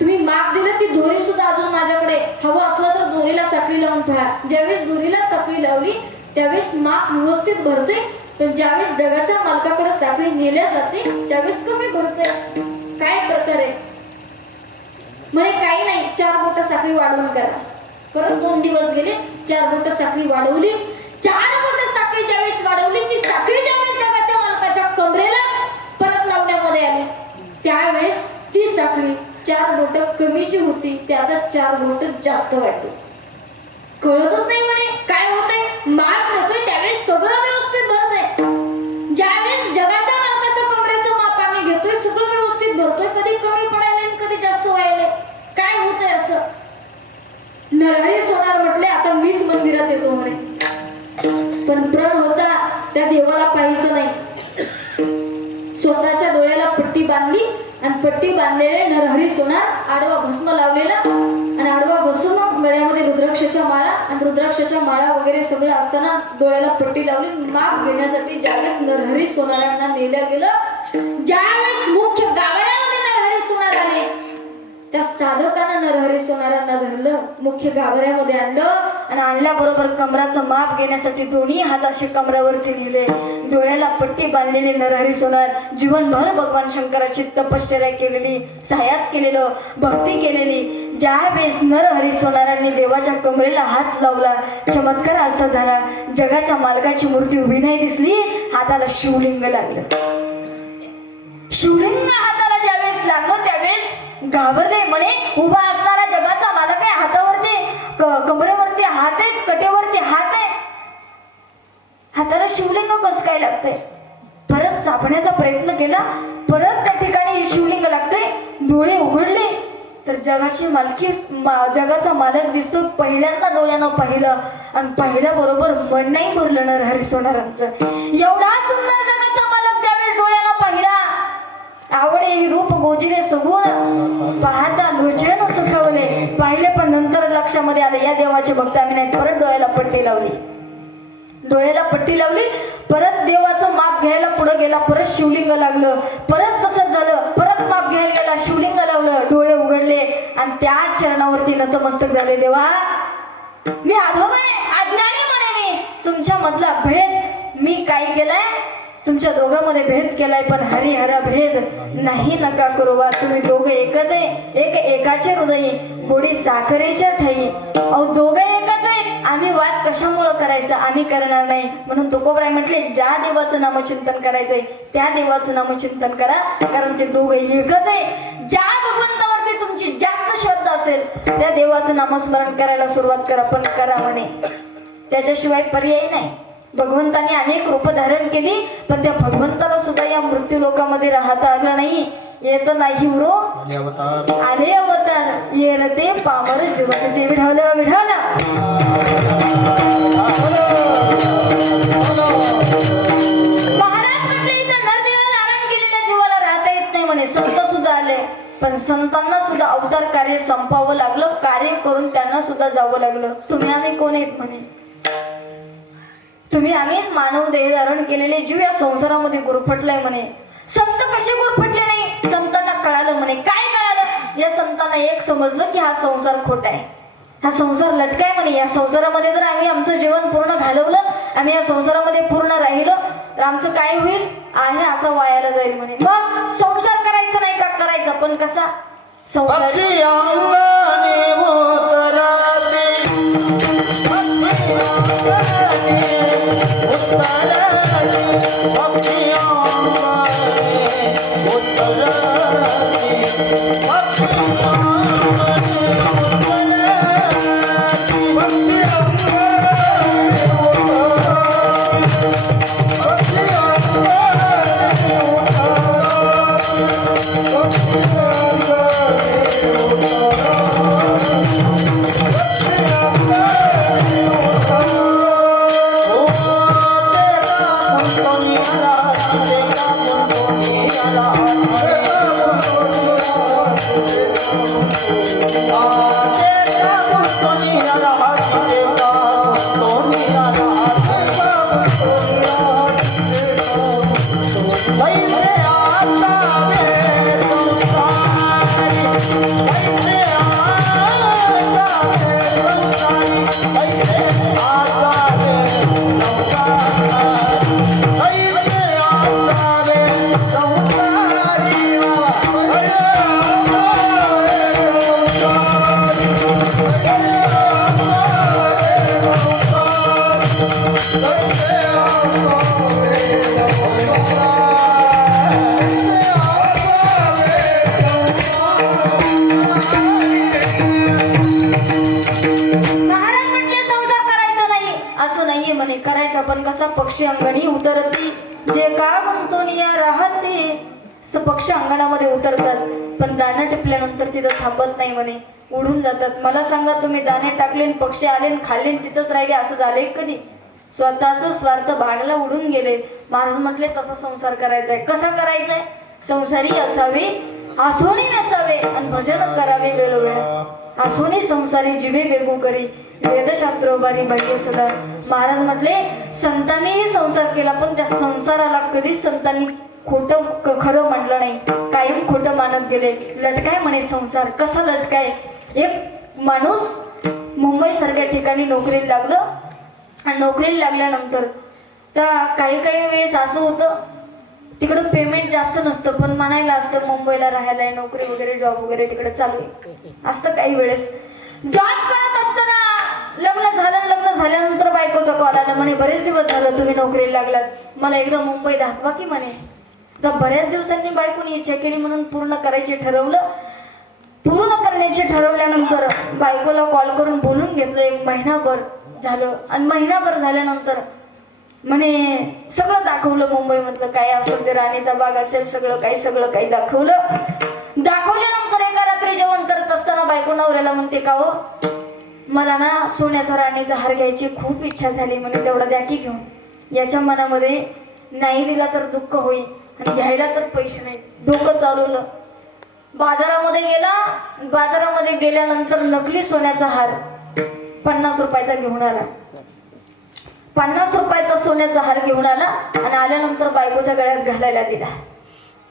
तुम्ही माप दिलं, ती दोरी सुद्धा अजून माझ्याकडे, हवं असलं तर दोरीला साखळी लावून पहा. ज्यावेळेस दोरीला साखळी लावली त्यावेळेस माप व्यवस्थित भरते, पण ज्यावेळेस जगाच्या मालकाकडे साखळी नेल्या जाते त्यावेळेस कमी भरते. काय प्रकार आहे? म्हणे काही नाही, 4 बोट साखळी वाढवून करा. परत 2 दिवस गेले, 4 बोट साखळी वाढवली. 4 बोट साखळी ज्यावेळेस वाढवली, ती साखळी ज्यावेळेस जगाच्या मालकाच्या कमरेला परत लावण्यामध्ये आली, त्यावेळेस ती साखळी 4 बोट कमी जी होती ती आता 4 बोट जास्त वाढली. कळतच नाही म्हणे काय होतंय. माप नेतोय त्यावेळेस सगळं व्यवस्थित भरतंय, ज्यावेळेस जगाच्या मालकाचं कमरेचं माप आम्ही घेतोय सगळं व्यवस्थित भरतोय, कधी कमी पडायला कधी जास्त व्हायला. काय होतंय असं? नरहरी सोनार म्हटले, आता मीच मंदिरात येतो म्हणे. पण प्रण होता, त्या देवाला पाहायचं नाही. स्वतःच्या डोळ्याला पट्टी बांधली आणि पट्टी बांधलेले नरहरी सोनार, आडवा भस्म लावलेला आणि आडवा भस्म, गळ्यामध्ये रुद्राक्षाच्या माळा आणि रुद्राक्षाच्या माळा वगैरे सगळं असताना डोळ्याला पट्टी लावली. माप घेण्यासाठी ज्यावेळेस नरहरी सोनारांना नेलं गेलं, ज्यावेळेस मुख्य गाभाऱ्यामध्ये नरहरी सोनार आले, त्या साधकानं नरहरी सोनारांना धरलं, मुख्य गाभाऱ्यामध्ये आणलं आणि आणल्याबरोबर कमराचं माप घेण्यासाठी दोन्ही हात असे कमरावरती नेले. डोळ्याला पट्टी बांधलेले नरहरी सोनार, जीवनभर भगवान शंकराची तपश्चर्या केलेली, सायास केलेलं, भक्ती केलेली. ज्यावेळेस नरहरी सोनारांनी देवाच्या कमरेला हात लावला, चमत्कार असा झाला, जगाच्या मालकाची मूर्ती उभी नाही दिसली, हाताला शिवलिंग लागलं. शिवलिंग हाताला ज्यावेळेस लागलं त्यावेळेस घाबरले. म्हणे उभा असणारा जगाचा मालक आहे, हातावरती कमरेवरती हात आहेत, कटेवरती हात आहे, हाताला शिवलिंग कसं काय लागतंय? परत चापण्याचा प्रयत्न केला, परत त्या ठिकाणी शिवलिंग लागतंय. डोळे उघडले तर जगाची मालकी, जगाचा मालक दिसतो. पहिल्यांदा डोळ्यानं पाहिलं आणि पाहिल्याबरोबर मन नाही भरलं नरहरी सोनारांचं. एवढा सुंदर जगाचा ही रूप गोजिरे सगुण पाहता लोचन सुखावले. पाहिले पण नंतर लक्षामध्ये आलं या देवाचे भक्त आम्ही नाही. परत डोळ्याला पट्टी लावली. परत देवाचं माप घ्यायला पुढे गेला. परत शिवलिंग लागलं. परत तसंच झालं. परत माप घ्यायला गेला. शिवलिंग लावलं. डोळे उघडले आणि त्या चरणावरती नतमस्तक झाले. देवा मी अधम आहे, अज्ञानी म्हणे मी. तुमच्या मधला भेद मी काय केलाय? तुमच्या दोघांमध्ये भेद केलाय, पण हरिहरा भेद नाही नका करू बा. तुम्ही दोघं एकच आहे. एकाचे हृदय गोडी साखरेच्या ठाई. अहो दोघं एकच आहेत. आम्ही वाद कशामुळं करायचा? आम्ही करणार नाही. म्हणून तुकोबराय म्हटले ज्या देवाचं नामचिंतन करायचंय त्या देवाचं नामचिंतन करा, कारण ते दोघं एकच आहे. ज्या भगवंतावरती तुमची जास्त श्रद्धा असेल त्या देवाचं नामस्मरण करायला सुरुवात करा, पण करा म्हणे. त्याच्याशिवाय पर्याय नाही. भगवंताने अनेक रूप धारण केली, पण त्या भगवंताला सुद्धा या मृत्यू लोकामध्ये राहता आलं नाही. येत नाही उरो आले अवतार, येरते पामर जीवन ते विढावलं. महाराज म्हटले इथं नरदेवाला धारण केलेल्या जीवाला राहता येत नाही म्हणे. संत सुद्धा आले, पण संतांना सुद्धा अवतार कार्य संपावं लागलं. कार्य करून त्यांना सुद्धा जावं लागलं. तुम्ही आम्ही कोण आहेत म्हणे? तुम्ही आम्हीच मानव देह धारण केलेले जीव या संसारामध्ये गुरफटलाय म्हणे. संत कसे गुरफटले नाही? संतांना कळालं म्हणे. काय कळालं? या संतांना एक समजलं की हा संसार खोटा आहे, हा संसार लटकाय म्हणे. या संसारामध्ये जर आम्ही आमचं जीवन पूर्ण घालवलं, आम्ही या संसारामध्ये पूर्ण राहिलो तर आमचं काय होईल? आहे असं वायाला जाईल म्हणे. मग संसार करायचा नाही का? करायचा, पण कसा? संसार पक्षी अंगणी उतरते, पक्षी अंगणी उतरते, पक्षी अंगणी उतरते, पक्षी करायचा, पण कसा? पक्षी अंगणी उतरती जे का गुंतवणीया राहते. पक्षी अंगणामध्ये उतरतात, पण दाणं टिपल्यानंतर तिथं थांबत नाही म्हणे, उडून जातात. मला सांगा, तुम्ही दाणे टाकले, पक्षी आले, खाल्ले, तिथंच राहिले, असं झालंय कधी? स्वतःच स्वार्थ भागला, उडून गेले. महाराज म्हटले तसा संसार करायचा आहे. कसा करायचा आहे? संसारी असावे, आसोनी नसावे, आणि भजन करावे वेळोवेळ. आसोनी संसारी जीवे वेगू करी, वेदशास्त्र उभारी बाह्य सदा. महाराज म्हटले संतांनीही संसार केला, पण त्या संसाराला कधीच संतांनी खोटं खरं म्हटलं नाही, कायम खोटं मानत गेले. लटकाय म्हणे संसार. कसा लटकाय? एक माणूस मुंबई सारख्या ठिकाणी नोकरीला लागलं, आणि नोकरीला लागल्यानंतर तर काही वेळेस असं होतं, तिकडं पेमेंट जास्त नसतं, पण म्हणायला असतं मुंबईला राहायला आहे, नोकरी वगैरे जॉब वगैरे तिकडे चालू आहे असतं. काही वेळेस जॉब करत असताना लग्न झाल्यानंतर बायकोचा कॉल आला म्हणे, बरेच दिवस झालं तुम्ही नोकरीला लागलात, मला एकदा मुंबई दाखवा की म्हणे. तर बऱ्याच दिवसांनी बायकोनी इच्छा केली, म्हणून पूर्ण करायचे ठरवलं. पूर्ण करण्याचे ठरवल्यानंतर बायकोला कॉल करून बोलून घेतलं. 1 महिनाभर झालं, आणि महिनाभर झाल्यानंतर म्हणे सगळं दाखवलं. मुंबईमधलं काय असेल ते, राणीचा बाग असेल, सगळं काही दाखवलं. दाखवल्यानंतर एका रात्री जेवण करत असताना बायको नवऱ्याला म्हणते, का हो मला ना सोन्याचा राणीचा हार घ्यायची खूप इच्छा झाली म्हणे, तेवढा द्या की घेऊन. याच्या मनामध्ये नाही दिला तर दुःख होईल, आणि घ्यायला तर पैसे नाही. डोकं चालवलं, बाजारामध्ये गेला. बाजारामध्ये गेल्यानंतर नकली सोन्याचा हार 50 रुपयाचा घेऊन आला. 50 रुपयाचा सोन्याचा हार घेऊन आला आणि आल्यानंतर बायकोच्या गळ्यात घालायला दिला.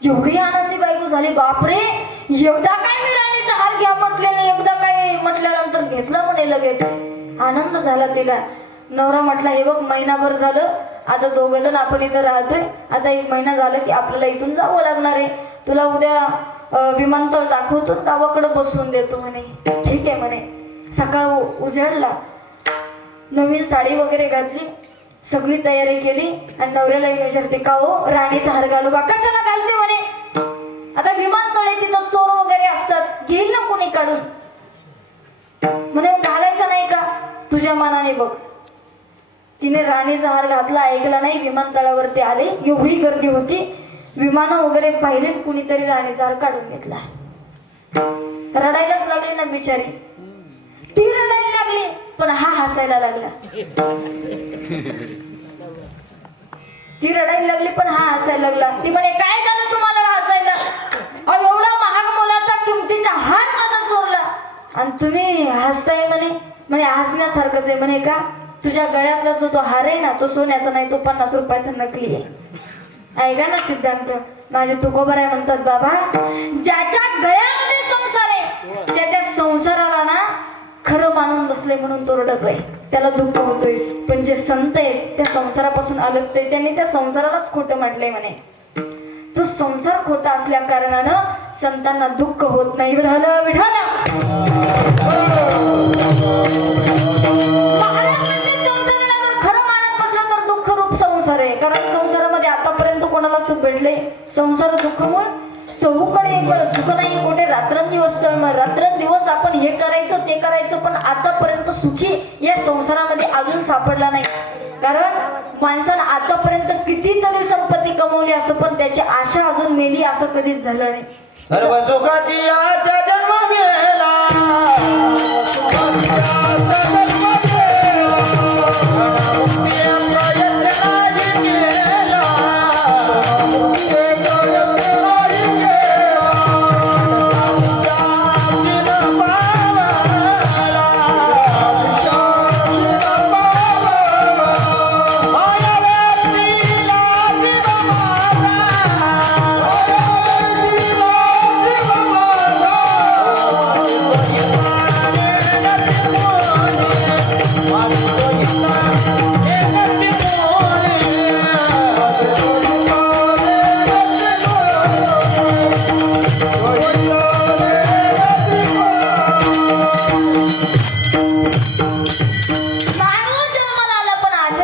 एवढी आनंदी बायको झाली, बापरे, एकदा काय मी राणीचा हार घ्या म्हटलेले, एकदा काय म्हटल्यानंतर घेतला म्हणे लगेच. आनंद झाला तिला. नवरा म्हटला, हे बघ, महिनाभर झालं, आता 2 जण आपण इथं राहतोय, आता 1 महिना झालं की आपल्याला इथून जावं लागणार आहे. तुला उद्या विमानतळ दाखवतो, गावाकडे बसवून देतो म्हणे. ठीक आहे म्हणे. सकाळ उजाडला, नवीन साडी वगैरे घातली, सगळी तयारी केली आणि नवऱ्याला येऊन विचारते, का हो राणीचा हार घालू का? कशाला घालते म्हणे, आता विमानतळ आहे, तिथं चोर वगैरे असतात, घेईल ना कोणी काढून. म्हणे घालायचा नाही का? तुझ्या मनाने बघ. तिने राणीचा हार घातला, ऐकला नाही. विमानतळावरती आले, एवढी गर्दी होती, विमानं वगैरे पाहिले, कुणीतरी राणीचा हार काढून घेतला. रडायलाच लागली ना बिचारी. ती रडायला लागली पण हा हसायला लागला. ती रडायला लागली पण हा हसायला लागला. ती म्हणे, काय झालं तुम्हाला हसायला? एवढा महाग मोलाचा किमतीचा हार माझा चोरला आणि तुम्ही हसताय म्हणे. म्हणे हसण्यासारखंच आहे म्हणे. का? तुझ्या गळ्यातला जो तो हार आहे ना, तो सोन्याचा नाही, तो 50 रुपयाचा नकली आहे. ऐका ना सिद्धांत, माझे तुकोबर आहे म्हणतात, बाबा, ज्याच्या गळ्यामध्ये संसार आहे त्या संसाराला ना खरं मानून बसले म्हणून तो रडत आहे, त्याला दुःख होतोय. पण जे संत आहेत त्या संसारापासून अलगते, त्यांनी त्या संसारालाच खोटं म्हटलंय म्हणे. तो संसार खोटा असल्या कारणानं संतांना दुःख होत नाही. विढाल विढाल संसाराला जर खरं मानत बसलं तर दुःख रूप संसार आहे. कारण संसारामध्ये आतापर्यंत कोणाला सुख भेटले? संसार दुःखमूळ चहूकडे एक वेळ सुख नाही, कुठे रात्रंदिवस तळमळ. रात्रंदिवस आपण हे करायचं ते करायचं, पण आतापर्यंत सुखी या संसारामध्ये अजून सापडला नाही. कारण माणसानं आतापर्यंत कितीतरी संपत्ती कमवली असं, पण त्याची आशा अजून मेली असं कधीच झालं नाही. सर्व सुखाची आशा जन्म गेला, सुखाची आशा जन्म गेला, मुक्ती प्रयत्न नाही केला, मुक्ती प्रयत्न नाही केला, शांतीन पावला, शांतीन पावला, माया व्यक्तीला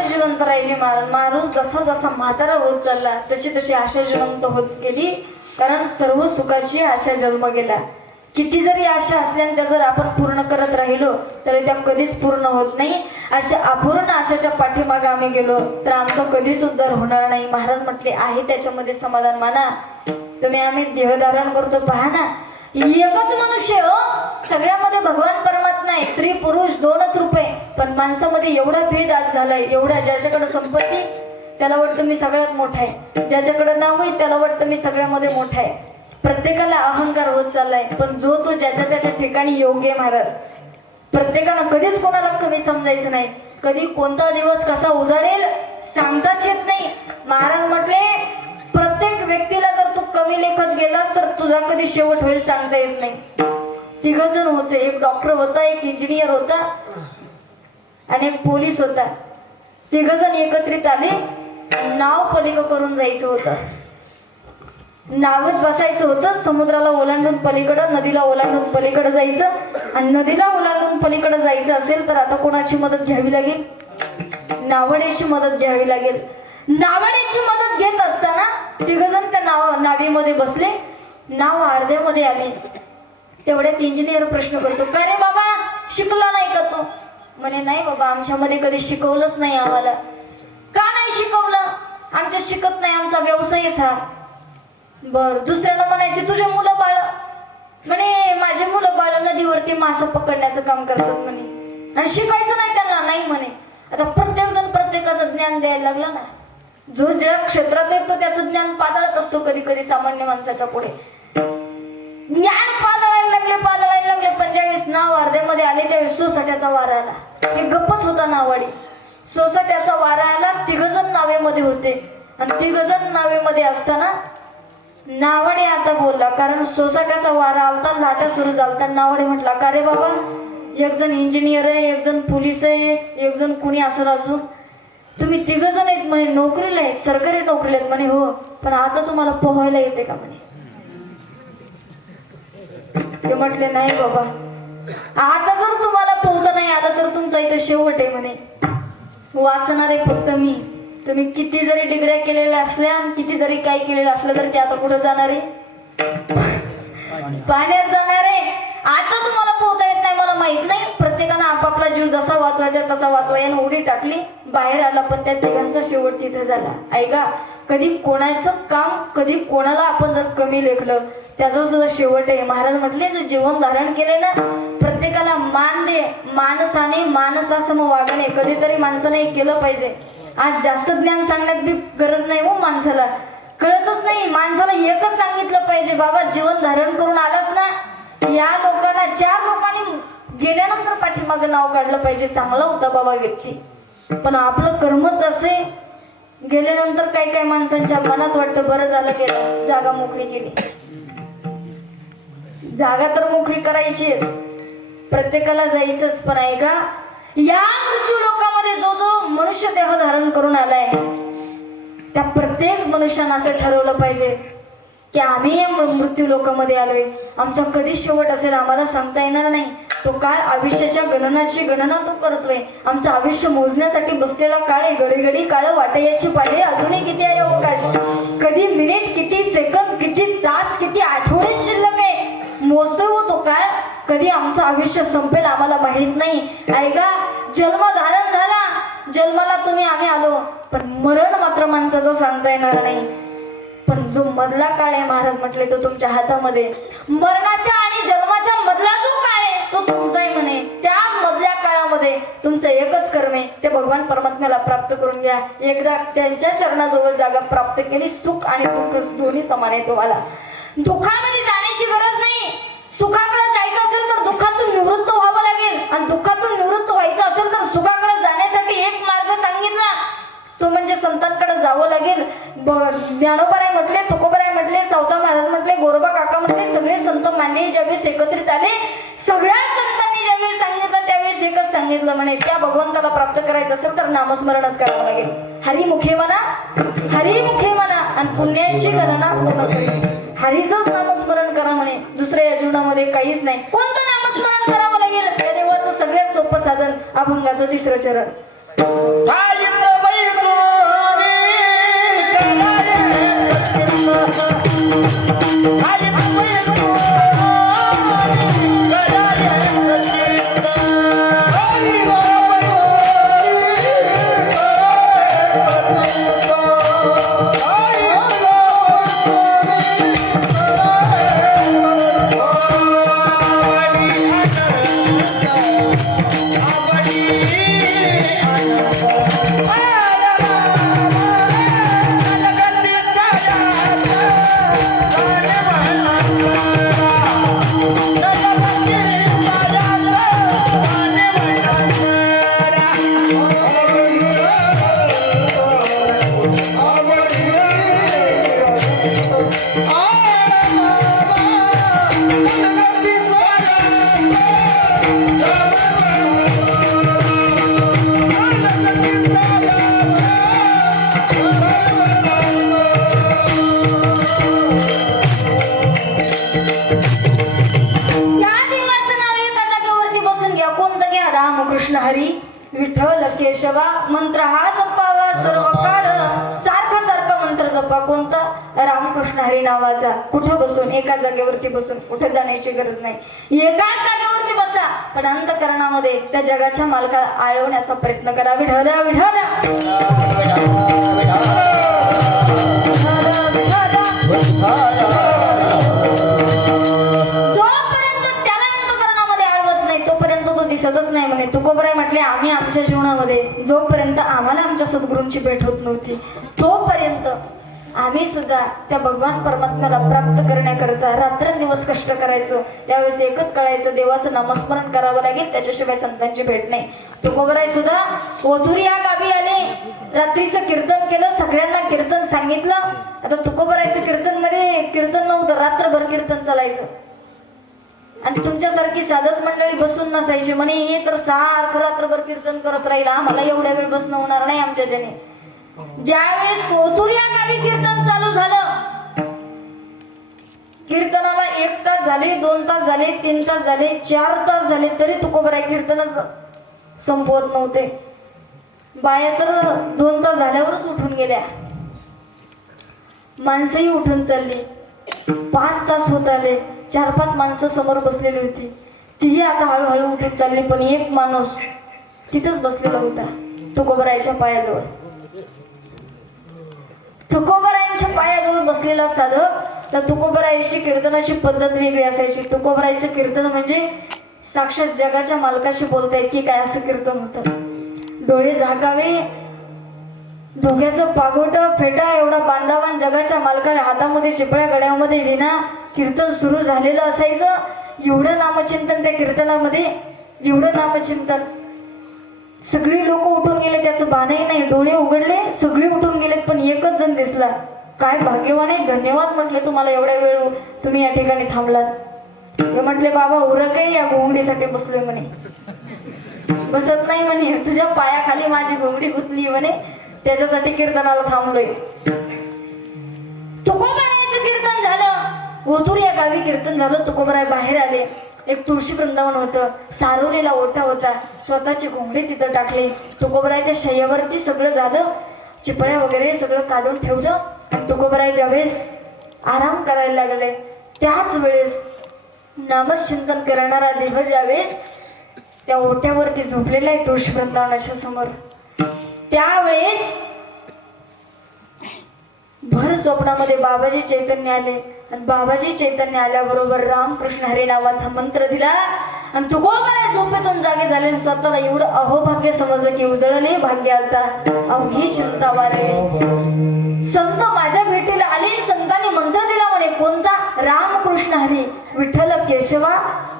जीव माझा, माणूस जसा जसा म्हातारा होत चालला तशी तशी आशा जिवंत होत गेली. कारण सर्व सुखाची आशा जन्म गेला. किती जरी आशा असल्याने त्या जर आपण पूर्ण करत राहिलो तरी त्या कधीच पूर्ण होत नाही. अशा अपूर्ण आशाच्या पाठीमागे आम्ही गेलो तर आमचा कधीच उद्धार होणार नाही. महाराज म्हटले, आहे त्याच्यामध्ये समाधान माना. तुम्ही आम्ही देहधारण करतो पहा ना, एकच मनुष्य हो, सगळ्यामध्ये भगवान परमात्मा आहे. स्त्री पुरुष 2च रूप आहे, पण माणसामध्ये एवढा भेद आज झालाय. एवढा, ज्याच्याकडे संपत्ती त्याला वाटतं मी सगळ्यात मोठा आहे, ज्याच्याकडे नाव आहे त्याला वाटतं मी सगळ्यामध्ये मोठा आहे. प्रत्येकाला अहंकार होत चाललाय, पण जो तो ज्याच्या त्याच्या ठिकाणी योग्य आहे. महाराज, प्रत्येकाला कधीच कोणाला कमी समजायचं नाही. कधी कोणता दिवस कसा उजाडेल सांगताच येत नाही. महाराज म्हटले, प्रत्येक व्यक्तीला जर तू कमी लेखत गेलास तर तुझा कधी शेवट होईल सांगता येत नाही. 3 जण होते, एक डॉक्टर होता, एक इंजिनियर होता आणि एक पोलीस होता. 3 जण एकत्रित आले. नाव पलीकडे करून जायचं होतं, नावत बसायचं होतं. समुद्राला ओलांडून पलीकडं, नदीला ओलांडून पलीकडे जायचं. आणि नदीला ओलांडून पलीकडे जायचं असेल तर आता कोणाची मदत घ्यावी लागेल? नावड्याची मदत घ्यावी लागेल. नावड्याची मदत घेत असताना 3 जण त्या नावीमध्ये बसले. नाव अर्ध्यामध्ये आली. तेवढ्यात इंजिनियर प्रश्न करतो, काय रे बाबा, शिकला नाही का तू? म्हणे, नाही बाबा, आमच्यामध्ये कधी शिकवलंच नाही आम्हाला. का नाही शिकवलं? आमच्या शिकत नाही, आमचा व्यवसायच हा. बर. दुसऱ्याला म्हणायचे, तुझे मुलं बाळ? म्हणे, माझे मुलं बाळ नदीवरती मासा पकडण्याचं काम करतात म्हणे, आणि शिकायचं नाही त्यांना. नाही म्हणे. आता प्रत्येक जण प्रत्येकाचं ज्ञान द्यायला लागला ना. जो ज्या क्षेत्रात येतो त्याचं ज्ञान पातळत असतो कधी कधी सामान्य माणसाच्या पुढे. ज्ञान पातळायला लागले पण ज्यावेळेस नाव अर्ध्यामध्ये आले त्यावेळेस सोसाट्याचा वारा आला. हे गप्पच होता नावाडी. सोसाट्याचा वारा आला, 3 जण नावेमध्ये होते आणि 3 जण नावेमध्ये असताना नावाडे आता बोलला, कारण सोसाट्याचा वारा आलता, लाटा सुरू झालता. नावाडे म्हटला, का रे बाबा, एक जण इंजिनियर आहे, एक जण पोलीस आहे, एक जण कुणी असेल अजून, तुम्ही 3 जण आहेत म्हणे, नोकरीला आहेत, सरकारी नोकरीला आहेत म्हणे. हो, पण आता तुम्हाला पोहायला येते का म्हणे. ते म्हटले, नाही बाबा, आता जर तुम्हाला पोहता नाही आलं तर तुमचा इथं शेवट आहे म्हणे. वाचणार आहे फक्त मी. तुम्ही किती जरी डिग्र्या केलेल्या असल्या, किती जरी काही केलेलं असलं तर ते आता कुठं जाणार आहे, पाण्यात जाणार आहे. आता तुम्हाला पोहता येत नाही मला माहित नाही. प्रत्येकानं आपापला जीव जसा वाचवायचा तसा वाचवा. यानं उडी टाकली, बाहेर आला, पण त्या तिघांचा शेवट तिथे झाला. ऐका, कधी कोणाचं काम, कधी कोणाला आपण जर कमी लेखलं त्याचा सुद्धा शेवट आहे. महाराज म्हटले, जे जीवन धारण केले ना, प्रत्येकाला मान दे, माणसाने माणसासम वागणे कधीतरी माणसाने केलं पाहिजे. आज जास्त ज्ञान सांगण्यात बी गरज नाही हो, माणसाला कळतच नाही. माणसाला एकच सांगितलं पाहिजे, बाबा जीवन धारण करून आलास ना, या लोकांना 4 लोकांनी गेल्यानंतर पाठीमागं नाव काढलं पाहिजे, चांगला होता बाबा व्यक्ती. पण आपलं कर्मच असे, गेल्यानंतर काही काही माणसांच्या मनात वाटतं बरं झालं गेलं, जागा मोकळी केली. जागा तर मोकळी करायचीच, प्रत्येकाला जायचंच. पण ऐका, या मृत्यू लोकांमध्ये जो जो मनुष्य देह धारण करून आलाय त्या प्रत्येक मनुष्यानं असं ठरवलं पाहिजे की आम्ही या मृत्यू लोकांमध्ये आलोय, आमचा कधी शेवट असेल आम्हाला सांगता येणार नाही. तो काळ आयुष्याच्या गणनाची गणना तो करतोय. आमचं आयुष्य मोजण्यासाठी बसलेला काळ आहे. घडी घडी काळ वाटयाची पाडे, अजूनही किती आहे अवकाश. कधी मिनिट, किती सेकंद, किती तास, किती आठवडे शिल्लक आहे, मोजतोय हो तो काळ. कधी आमचं आयुष्य संपेल आम्हाला माहित नाही. ऐका, जन्म धारण झाला, जन्माला तुम्ही आम्ही आलो, पण मरण मात्र माणसाचं सांगता येणार नाही. पण जो मधला काळ आहे, महाराज म्हटले, तो तुमच्या हातामध्ये. मरणाच्या आणि जन्माच्या मधला जो काळ आहे तो तुमचा आहे म्हणे. त्या मधल्या काळामध्ये तुमचं एकच कर्म आहे, ते भगवान परमात्म्याला प्राप्त करून घ्या. एकदा त्यांच्या चरणाजवळ जागा प्राप्त केली, सुख आणि दुःख दोन्ही समान आहे तुम्हाला. दुःखामध्ये जाण्याची गरज नाही. सुखाकडे जायचं असेल तर दुःखातून निवृत्त व्हावं लागेल, आणि दुःखातून निवृत्त व्हायचं असेल तर सुखाकडे जाण्यासाठी एक मार्ग सांगितला, तो म्हणजे संतांकडे जावं लागेल. ज्ञानोबाराय म्हटले, तुकोबाराय म्हटले, सावता महाराज म्हटले, गोरोबा काका म्हटले, सगळे संत मान्य ज्यावेळेस एकत्रित आले, सगळ्या संतांनी ज्यावेळेस सांगितलं त्यावेळेस एकच सांगितलं म्हणे, त्या भगवंताला प्राप्त करायचं असेल तर नामस्मरणच करावं लागेल. हरिमुखे म्हणा, हरिमुखे म्हणा, आणि पुण्याची गणना पूर्ण करेल. हरीचंच नामस्मरण करा म्हणे, दुसऱ्या या जीवनामध्ये काहीच नाही. कोणतं नामस्मरण करावं लागेल? त्या देवाचं सगळ्यात सोपं साधन, अभंगाचं 3रं चरण. रामकृष्ण हरी विठ्ठल केशवा मंत्र हा जपावा सर्व काळ. सारखा सारखा मंत्र जपा. कोणता? रामकृष्ण हरी नावाचा. कुठं बसून? एका जागेवरती बसून. कुठे जाण्याची गरज नाही. एकाच जागेवरती बसा, पण अंतःकरणामध्ये त्या जगाच्या मालकाला आळवण्याचा प्रयत्न करा. विठ्ठल विठ्ठल जोपर्यंत त्याला अंतःकरणामध्ये आळवत नाही तोपर्यंत तो दिसतच नाही म्हणे. तुकोबराय म्हटले म्हटले आम्ही आमच्या जीवनामध्ये जोपर्यंत आम्हाला आमच्या सद्गुरूंची भेट होत नव्हती तोपर्यंत आम्ही सुद्धा त्या भगवान परमात्म्याला प्राप्त करण्याकरता रात्रंदिवस कष्ट करायचो. त्यावेळेस एकच कळायचं, देवाचं नामस्मरण करावं लागेल, त्याच्याशिवाय संतांची भेट नाही. तुकोबराय सुद्धा ओतूर या गावी आले, रात्रीचं कीर्तन केलं, सगळ्यांना कीर्तन सांगितलं. आता तुकोबरायचं कीर्तन मध्ये कीर्तन नव्हतं, रात्रभर कीर्तन चालायचं. आणि तुमच्यासारखी साधक मंडळी बसून नसायची. म्हणे हे तर सारखं रात्रभर कीर्तन करत राहील, आम्हाला एवढ्या वेळ बसणं होणार नाही आमच्याच्याने. ज्यावेळेस ओतूर या गावी कीर्तन चालू झालं, कीर्तनाला 1 तास झाले, 2 तास झाले, 3 तास झाले, 4 तास झाले, तरी तुकोबराय कीर्तनच संपवत नव्हते. बाया तर 2 तास झाल्यावरच उठून गेल्या, माणसंही उठून चालली. 5 तास होत आले, 4-5 माणसं समोर बसलेली होती, तीही आता हळूहळू उठून चालली. पण एक माणूस तिथंच बसलेला होता तुकोबरायच्या पायाजवळ. तुकोबरायांच्या पायाजवळ बसलेला साधक. तर तुकोबरायाची कीर्तनाची पद्धत वेगळी असायची. तुकोबरायचं कीर्तन म्हणजे साक्षात जगाच्या मालकाशी बोलतायत की काय असं कीर्तन होतं. डोळे झाकावे, धोक्याचं पागोट फेटा एवढा बांधावान जगाच्या मालकाला, हातामध्ये चिपळ्या गड्यामध्ये विना, कीर्तन सुरू झालेलं असायचं. एवढं नामचिंतन त्या कीर्तनामध्ये, एवढं नामचिंतन. सगळी लोक उठून गेले, त्याचं भानही नाही. डोळे उघडले, सगळी उठून गेलेत, पण एकच जण दिसला. काय भाग्यवान आहे, धन्यवाद म्हटले तुम्हाला, एवढ्या वेळ तुम्ही या ठिकाणी थांबलात. ते म्हटले बाबा उरक आहे, या घोंगडीसाठी बसलोय म्हणे. बसत नाही म्हणे, तुझ्या पायाखाली माझी घोंगडी गुंतली म्हणे, त्याच्यासाठी कीर्तनाला थांबलोय. तुकोबरायचं कीर्तन झालं, ओतूर या गावी कीर्तन झालं. तुकोबराय बाहेर आले. एक तुळशी वृंदावन होतं, सारवलेला ओटा होता, स्वतःची घोंगडी तिथं टाकली. तुकोबरायच्या शय्यावरती सगळं झालं, चिपळ्या वगैरे सगळं काढून ठेवलं. आणि तुकोबराय ज्यावेळेस आराम करायला लागले, त्याच वेळेस नामचिंतन करणारा देव ज्यावेळेस त्या ओट्यावरती झोपलेला आहे तुळशी वृंदावनाच्या समोर, त्यावेळेस भर स्वप्नामध्ये बाबाजी चैतन्य आले. आणि बाबाजी चैतन्य आल्याबरोबर रामकृष्ण हरी नावाचा मंत्र दिला. आणि तुकोबराय झोपेतून जागे झाले. स्वतःला एवढं अहोभाग्य समजलं की उजळले भाग्य आता अवघी चिंता वारे. संत माझ्या भेटीला आले, संतांनी मंत्र दिला म्हणे, कोणता? रामकृष्ण हरी विठ्ठल केशवा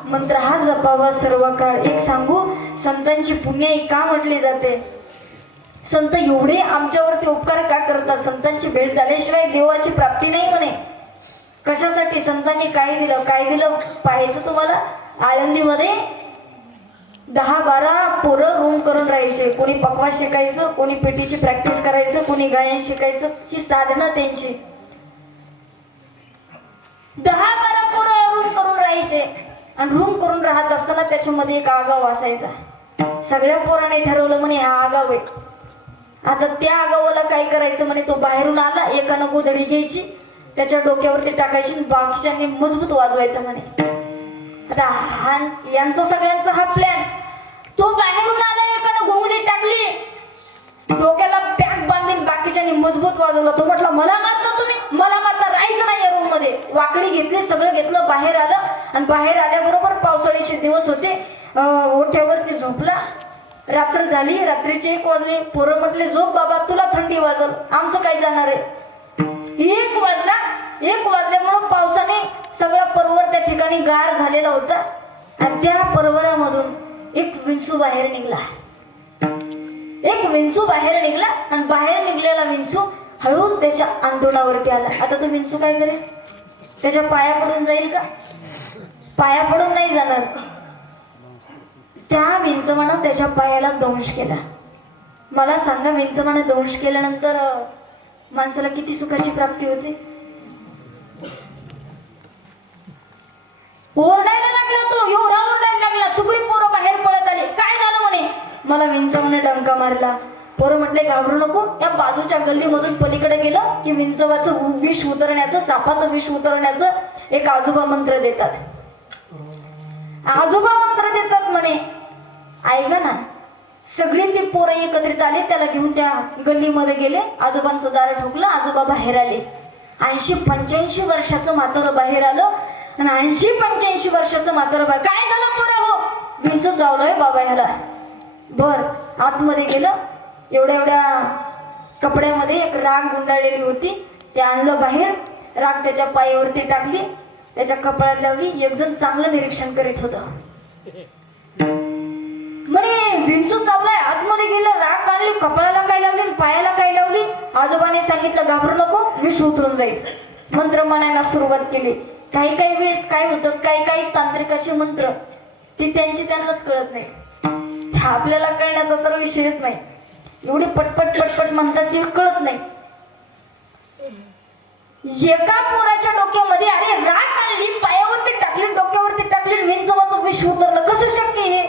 मंत्र हा जपावा सर्व काळ. एक सांगू, संतांची पुण्याई का म्हटली जाते? संत एवढे आमच्यावरती उपकार का करतात? संतांची भेट झाल्याशिवाय देवाची प्राप्ती नाही म्हणे. कशासाठी? संतांनी काय दिलं, काय दिलं पाहायचं तुम्हाला. आळंदीमध्ये 10-12 पोरं रूम करून राहायचे. कोणी पकवास शिकायचं, कोणी पेटीची प्रॅक्टिस करायचं, कोणी गायन शिकायचं. ही साधना त्यांची. 10-12 पोरं रूम करून राहायचे. आणि रूम करून राहत असताना त्याच्यामध्ये एक आगाव असायचा. सगळ्या पोरांनी ठरवलं म्हणे हा आगाव आहे. आता त्या आगावाला काय करायचं म्हणे, तो बाहेरून आला, एकानं गोधडी घ्यायची, त्याच्या डोक्यावरती टाकायची, बाकीच्यांनी मजबूत वाजवायचा म्हणे. आता यांचा सगळ्यांचा हा प्लॅन. तो बाहेरून आला, एकानं घोंगडी टाकली, डोक्याला पॅक बांधून, बाकीच्यांनी मजबूत वाजवला. तो म्हटला मला मारता तुम्ही, मला मारता, राहायचं नाही या रूम मध्ये. वाकडी घेतली, सगळं घेतलं, बाहेर आलं. आणि बाहेर आल्याबरोबर पावसाळ्याचे दिवस होते, ओठ्यावरती झोपला. रात्र झाली, रात्रीचे 1 वाजले. पोरं म्हटले झोप बाबा, तुला थंडी वाजल, आमचं काय जाणार आहे. 1 वाजला. 1 वाजल्यामुळं पावसाने सगळा पर्वत त्या ठिकाणी गार झालेला होता. आणि त्या पर्वतामधून एक विंचू बाहेर निघला. एक विंचू बाहेर निघला. आणि बाहेर निघलेला विंचू हळूच त्याच्या अंथरुणावरती आला. आता तो विंचू काय करेल? त्याच्या पाया पडून जाईल का? पाया पडून नाही जाणार. त्या विंचवानं त्याच्या पायाला दंश केला. मला सांगा, विंचवानं दंश केल्यानंतर माणसाला किती सुखाची प्राप्ती होते? ओरडायला लागला तो, एवढा ओरडायला लागला. सगळी पोरं बाहेर पळत आली. काय झालं म्हणे? मला विंचवाने डंका मारला. पोरं म्हटले घाबरू नको. या बाजूच्या गल्लीमधून पलीकडे गेलं की विंचवाचं विष उतरण्याचं, सापाचं विष उतरण्याचं एक आजोबा मंत्र देतात. आजोबा मंत्र देतात म्हणे. ऐका ना, सगळी ती पोरं एकत्रित आले, त्याला घेऊन त्या गल्लीमध्ये गेले. आजोबांचं दार ठोकलं, आजोबा बाहेर आले. 80-85 वर्षाचं म्हातारं बाहेर आलं. आणि 80-85 वर्षाचं म्हातारं बाहेर. काय झालं पोरं? हो, विंचू चावलंय बाबा ह्याला. बर आतमध्ये गेलं, एवढ्या एवढ्या कपड्यामध्ये एक राख गुंडाळलेली होती, ते आणलं बाहेर, राख त्याच्या पायावरती टाकली, त्याच्या कपाळात लावली. एक जण चांगलं निरीक्षण करीत होतं. म्हणे विंचू चावलाय, आतमध्ये गेलं, राख आणली, कपाळाला काय लावली, पायाला काय लावली. आजोबाने सांगितलं घाबरू नको, विष उतरून जाईल. मंत्र म्हणायला सुरुवात केली. काही काही वेळेस काय होतं, काही काही तांत्रिकाचे मंत्र ते त्यांनाच कळत नाही, आपल्याला कळण्याचा तर विषयच नाही. एवढे पटपट पटपट म्हणतात ते कळत नाही. एका पोराच्या डोक्यामध्ये अरे राख आणली, पायावरती टाकली, डोक्यावरती टाकली, विंचवाचं विष उतरलं. कसं शक्य हे?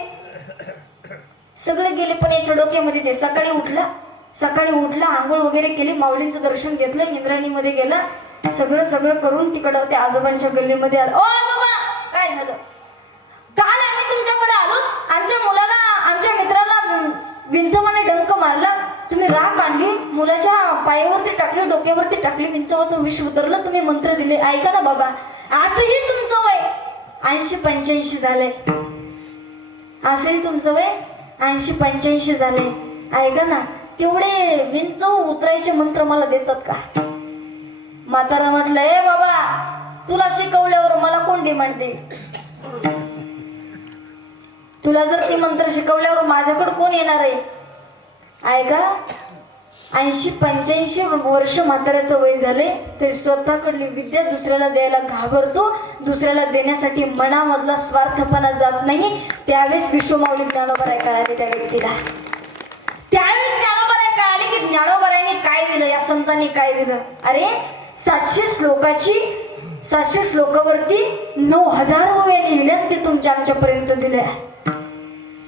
सगळे गेले पण याच्या डोक्यामध्ये ते. सकाळी उठला, आंघोळ वगैरे केली, माऊलींचं दर्शन घेतलं, इंद्रायणीमध्ये गेला, सगळं करून तिकडं त्या आजोबांच्या गल्लीमध्ये आला. ओ आजोबा, काय झालं? काल आम्ही तुमच्याकडे आलो, आमच्या मुलाला, आमच्या मित्राला विंचवाने डंक मारला, तुम्ही राख आणली, मुलाच्या पायावरती टाकली, डोक्यावरती टाकली, विंचवाचं विष उतरलं, तुम्ही मंत्र दिले. ऐका ना बाबा, असंही तुमचं वय 80-85 झालंय, असंही तुमचं वय 80-85 झालंय. ऐका ना, तेवढे विंचव उतरायचे मंत्र मला देतात का? म्हातारा म्हटलं, ए बाबा, तुला शिकवल्यावर मला कोण डिमांड देईल? तुला जर ती मंत्र शिकवल्यावर माझ्याकडे कोण येणार आहे? ऐका, 80-85 वर्ष म्हाताऱ्याचं वय झाले, तरी स्वतःकडली विद्या दुसऱ्याला द्यायला घाबरतो, दुसऱ्याला देण्यासाठी मनामधला स्वार्थपणा जात नाही. त्यावेळेस विश्वमाऊली ज्ञानोबराय कळाले त्या व्यक्तीला. त्यावेळेस ज्ञानोबराय कळाले की ज्ञानोबरायने काय दिलं, या संतांनी काय दिलं. अरे 700 श्लोकावरती 9,000 ओव्या लिहिल्या, ते तुमच्या आमच्यापर्यंत दिल्या.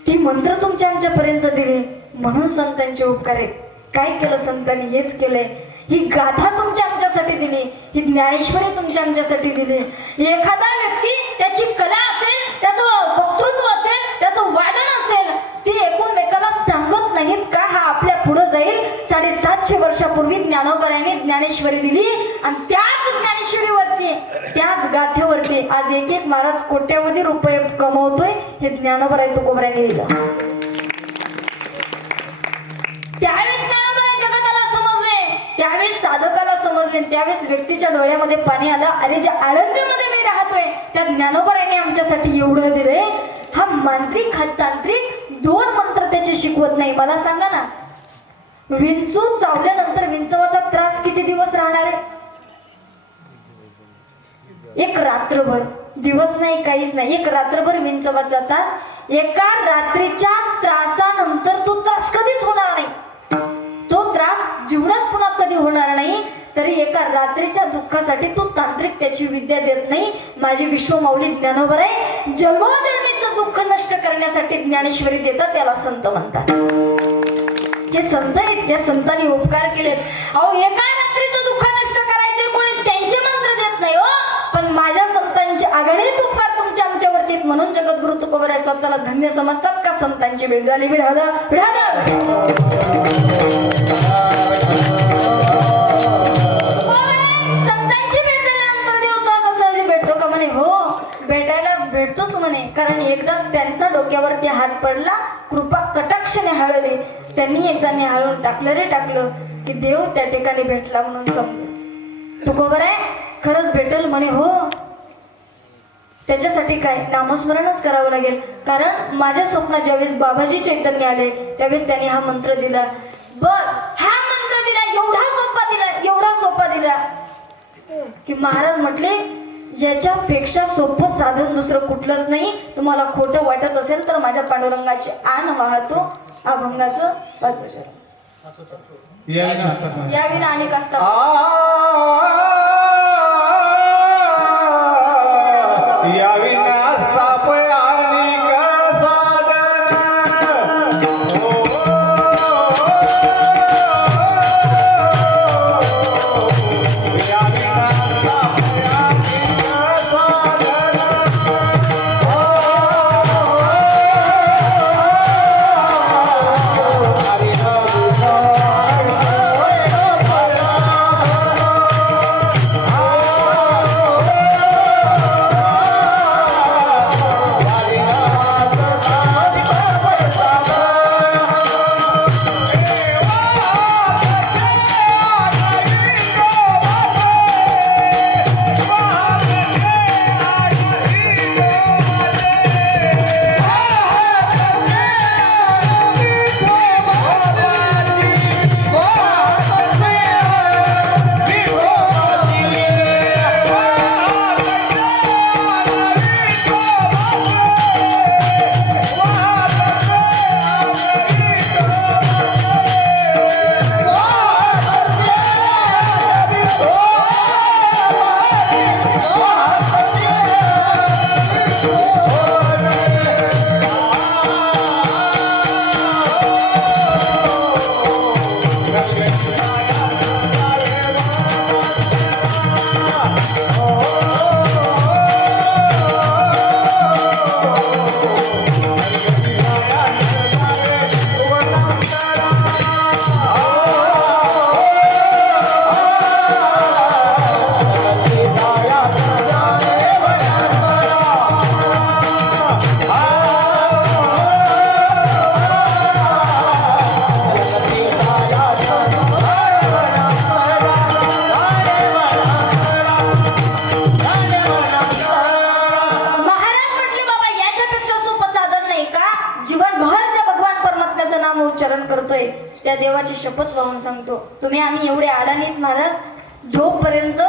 ती मंत्र तुमच्या आमच्यापर्यंत दिले, म्हणून संतांचे उपकार आहेत. काय केलं संतांनी? हेच केलंय. ही गाथा तुमच्या आमच्यासाठी दिली, ही ज्ञानेश्वरी तुमच्या आमच्यासाठी दिली. एखादा व्यक्ती त्याची कला असेल, त्याचं वक्तृत्व असेल, त्याचं वादन असेल, ती एकमेकाला सांगत नाहीत का? हा आपल्या पुढे जाईल. 750 वर्षापूर्वी ज्ञानोबरायाने ज्ञानेश्वरी दिली, आणि त्याच ज्ञानेश्वरीवरती, त्याच गाथेवरती आज एक महाराज कोट्यावधी रुपये कमवतोय. हे ज्ञानोबराय तुकोबरायाने दिलं. त्यावेळेस ज्ञानोबराय जगताला समजले, त्यावेळेस साधकाला समजले, त्यावेळेस व्यक्तीच्या डोळ्यामध्ये पाणी आलं. अरे ज्या आळंदीमध्ये मी राहतोय त्या ज्ञानोबरायाने आमच्यासाठी एवढं दिलंय. हा मांत्रिक, हा तांत्रिक 2 मंत्र त्याचे शिकवत नाही. मला सांगा ना, विंचू चावल्यानंतर विंचवाचा त्रास किती दिवस राहणार आहे? एक रात्रभर. दिवस नाही, काहीच नाही, एक रात्रभर विंचवाचा त्रास. एका रात्रीच्या त्रासानंतर तो त्रास कधीच होणार नाही, तो त्रास जीवनात पुन्हा कधी होणार नाही. तरी एका रात्रीच्या दुःखासाठी तो तांत्रिक त्याची विद्या देत नाही. माझी विश्वमाऊली ज्ञानोबराय जन्मोजन्मीचं दुःख नष्ट करण्यासाठी ज्ञानेश्वरी देतात, त्याला संत म्हणतात. हे संत आहेत, या संतांनी उपकार केलेत. अहो, एका रात्रीचं दुःख नष्ट करायचे कोणी त्यांचे मंत्र देत नाही हो, पण माझ्या संतांचे अगणित उपकार तुमच्या आमच्यावरती, म्हणून जगद्गुरु तुकोबराय स्वतःला धन्य समजतात का? संतांची भेट झाली. विढालं संतांची भेट झाल्यानंतर देव सहजासहजी भेटतो का? म्हणे हो, भेटतोच म्हणे. कारण एकदा त्यांचा डोक्यावरती हात पडला, कृपा कटाक्षाने हळले, त्यांनी एकदा निहाळून टाकलं रे टाकलं की देव त्या ठिकाणी भेटला म्हणून समज. तुकोबराय खरंच भेटेल म्हणे. हो, त्याच्यासाठी काय नामस्मरणच करावं लागेल. कारण माझ्या स्वप्नात ज्यावेळेस बाबाजी चैतन्य आले त्यावेळेस त्यांनी हा मंत्र दिला. हा मंत्र दिला, एवढा सोपा दिला की महाराज म्हटले याच्यापेक्षा सोपं साधन दुसरं कुठलंच नाही. तुम्हाला खोटं वाटत असेल तर माझ्या पांडुरंगाची आण वाहतो अभंगाचं वाचू. याविना अनेक असतात. त्या देवाची शपथ वाहून सांगतो, तुम्ही आम्ही एवढे अडाणीत महाराज, जोपर्यंत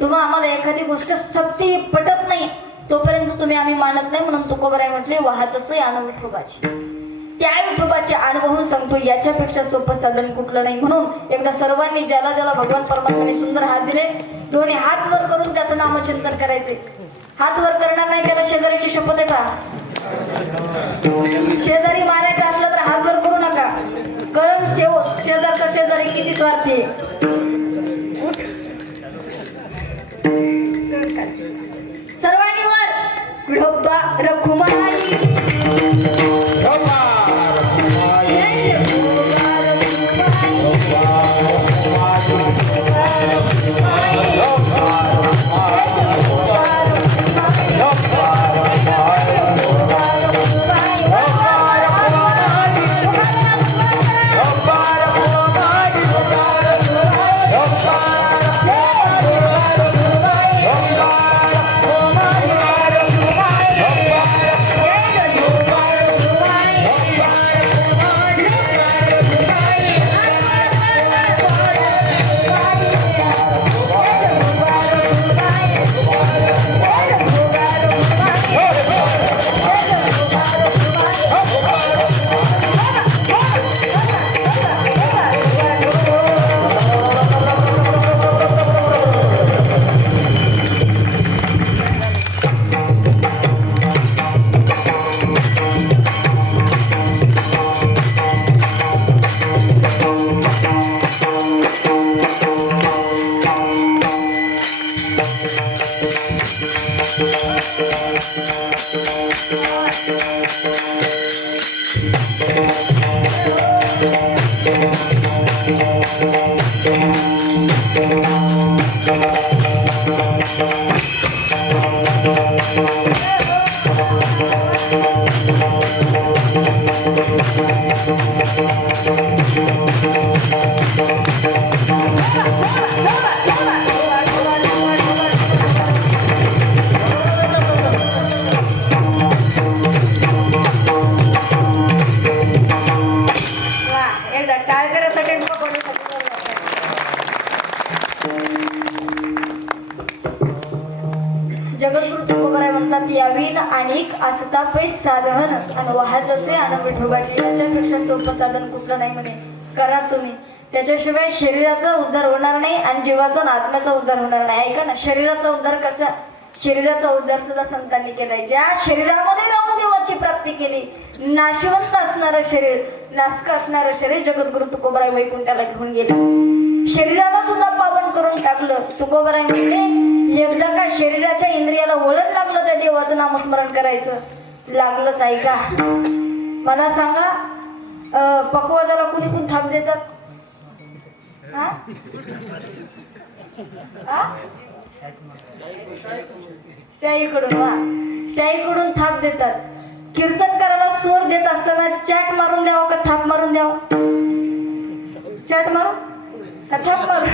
तुम्हा आम्हाला एखादी गोष्ट सक्ती पटत नाही तोपर्यंत तुम्ही आम्ही मानत नाही. म्हणून तुकोबराय म्हटले, वाहतसे आण विठोबाची. त्या विठोबाचे अनुभवून सांगतो, याच्यापेक्षा सोपं साधन कुठलं नाही. म्हणून एकदा सर्वांनी ज्याला ज्याला भगवान परमात्म्याने सुंदर हात दिले, दोन्ही हात वर करून त्याचं नामचिंतन करायचे. हात वर करणार नाही त्याला शेजारीची शपथ आहे पहा. शेजारी मारायचं असलं तर हात वर करू नका. कळण शेजारचा शेजारी किती स्वार्थी आहे. सर्वांनी वर विठोबा रखुमाई. जगद्गुरु तुकोबराय म्हणतात, यावीन आणिक असता पै साधन आणि वाहत असे आण विठोबाची. याच्यापेक्षा सोपं साधन कुठलं नाही म्हणे. करा तुम्ही, त्याच्याशिवाय शरीराचा उद्धार होणार नाही आणि जीवाचा आणि आत्म्याचा उद्धार होणार नाही. ऐका ना, शरीराचा उद्धार कसा? शरीराचा उद्धार सुद्धा संतांनी केलाय. ज्या शरीरामध्ये राहून देवाची प्राप्ती केली, नाशिवंत असणारं शरीर, नासक असणारं शरीर जगद्गुरु तुकोबराय वैकुंठाला घेऊन गेले. शरीराला सुद्धा पावन करून टाकलं. तुकोबराय म्हणले, एकदा का शरीराच्या इंद्रियाला वळण लागलं त्या देवाचं नामस्मरण करायचं, लागलंच. ऐका, मला सांगा, पकवाजाला कुणी कुणी थाप देतात? शाहीकडून. वा, शाहीकडून थाप देतात. कीर्तन करायला स्वर देत असताना चॅट मारून द्यावं का थाप मारून द्यावं? चॅट मारून का थाप मारून?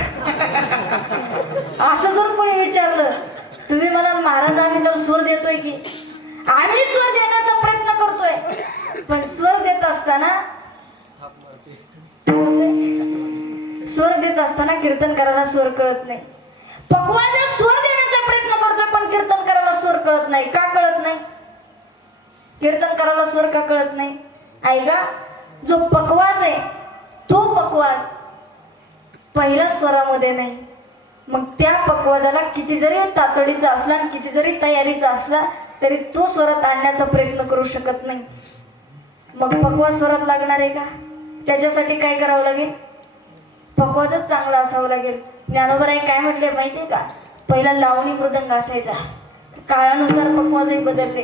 असं जर कोणी विचारलं, तुम्ही म्हणाल महाराज आम्ही तर स्वर देतोय की. आम्ही स्वर देण्याचा प्रयत्न करतोय, पण स्वर देत असताना कीर्तन करायला स्वर कळत नाही. पकवाजाला स्वर देण्याचा प्रयत्न करतोय पण कीर्तन करायला स्वर कळत नाही. का कळत नाही? कीर्तन करायला स्वर का कळत नाही? ऐका, जो पकवाज आहे तो पकवाज पहिल्या स्वरामध्ये नाही. मग त्या पकवाजाला किती जरी तातडीचा असला आणि किती जरी तयारीचा असला तरी तो स्वरात आणण्याचा प्रयत्न करू शकत नाही. मग पकवाज स्वरात लागणार आहे का? त्याच्यासाठी काय करावं लागेल? पकवाजच चांगला असावं लागेल. ज्ञानोबराय काय म्हटले माहितीये का? पहिला लावणी मृदंग असायचा, काळानुसार पकवाजही बदलले.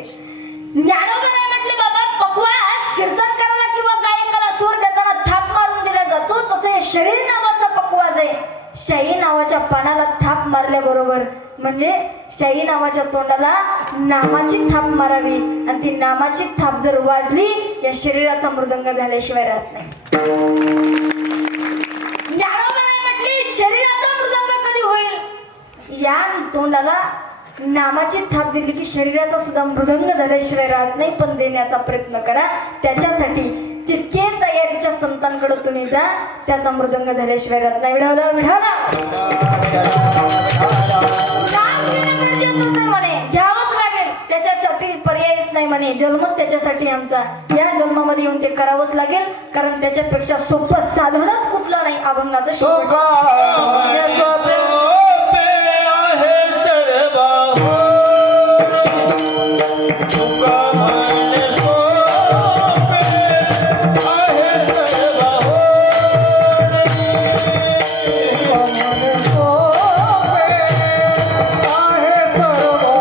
ज्ञानोबराय म्हटले, बाबा पकवाज कीर्तन करायला किंवा गायकाला सूर देताना थाप मारून दिला जातो, तसे शरीर नावाचा पकवाज आहे. शाई नावाच्या पानाला थाप मारल्याबरोबर म्हणजे शाई नावाच्या तोंडाला नामाची थाप मारावी आणि ती नामाची थाप जर वाजली या शरीराचा मृदंग झाल्याशिवाय राहत नाही. ज्ञानोबराय म्हटली, शरीराचा मृदंग कधी होईल? या तोंडाला नामाची थाप दिली की शरीराचा सुद्धा मृदंग झाल्याशिवाय राहत नाही. पण देण्याचा प्रयत्न करा. त्याच्यासाठी तितके तयार तयारीच्या संतांकडे तुम्ही जा. त्याचा मृदंग झाल्याशिवाय रत्ना विढवलं विढवलं काम घेणं गरजेचंच आहे म्हणे, घ्यावंच लागेल. त्याच्यासाठी पर्यायच नाही म्हणे, जन्मच त्याच्यासाठी आमचा. या जन्मामध्ये येऊन ते करावंच लागेल, कारण त्याच्यापेक्षा सोपं साधनच कुठलं नाही अभंगाचं शेवट. तुका म्हणे सोपे आहे सर्व तुका म्हणे सोपे आहे सर्व म्हणे सोपे आहे सर्व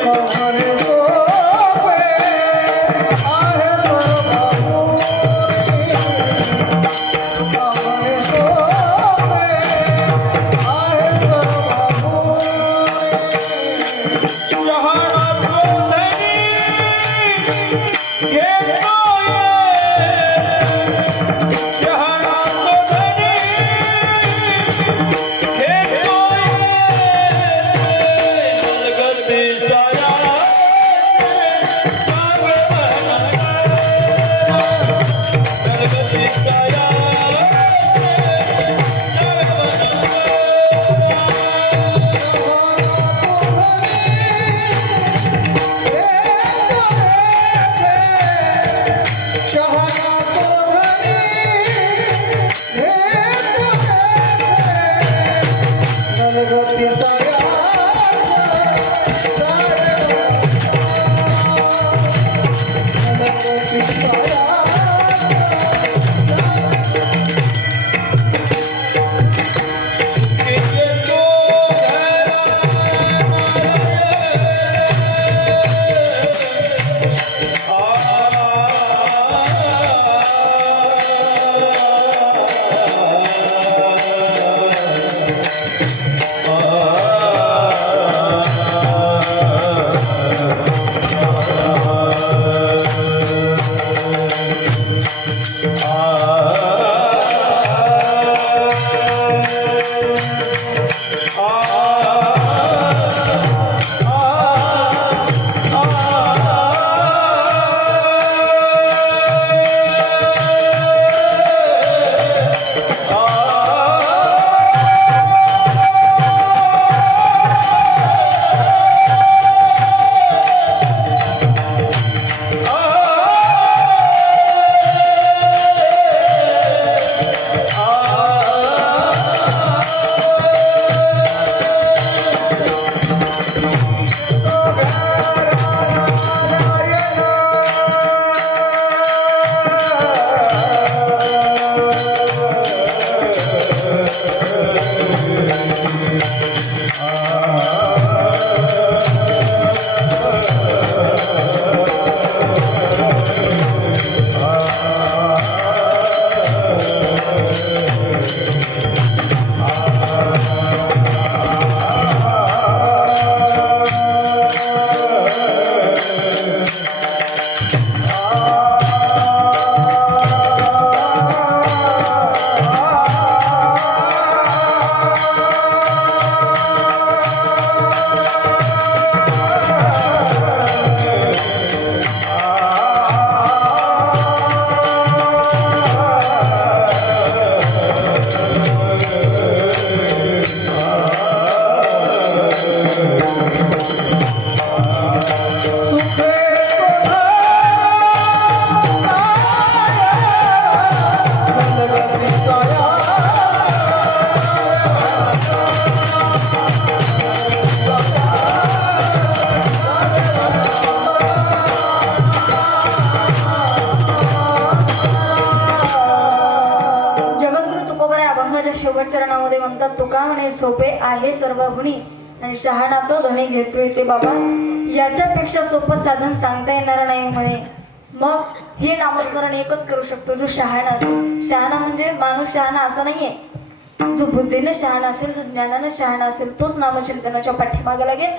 तुका म्हणे सोपे आहे शेवट चरणामध्ये म्हणतात तुका म्हणे सोपे आहे सर्व गुणी आणि शहाणा तो धणे घेतोय ते बाबा याच्यापेक्षा सोपं साधन सांगता येणार नाही म्हणे. मग हे नामस्मरण एकच करू शकतो जो शहाणा असेल. शहाणा म्हणजे माणूस शहाणा असं नाहीये, जो बुद्धीने शहाणा असेल, जो ज्ञानाने शहाणा असेल, तोच नामचिंतनाच्या पाठीमागे लागेल.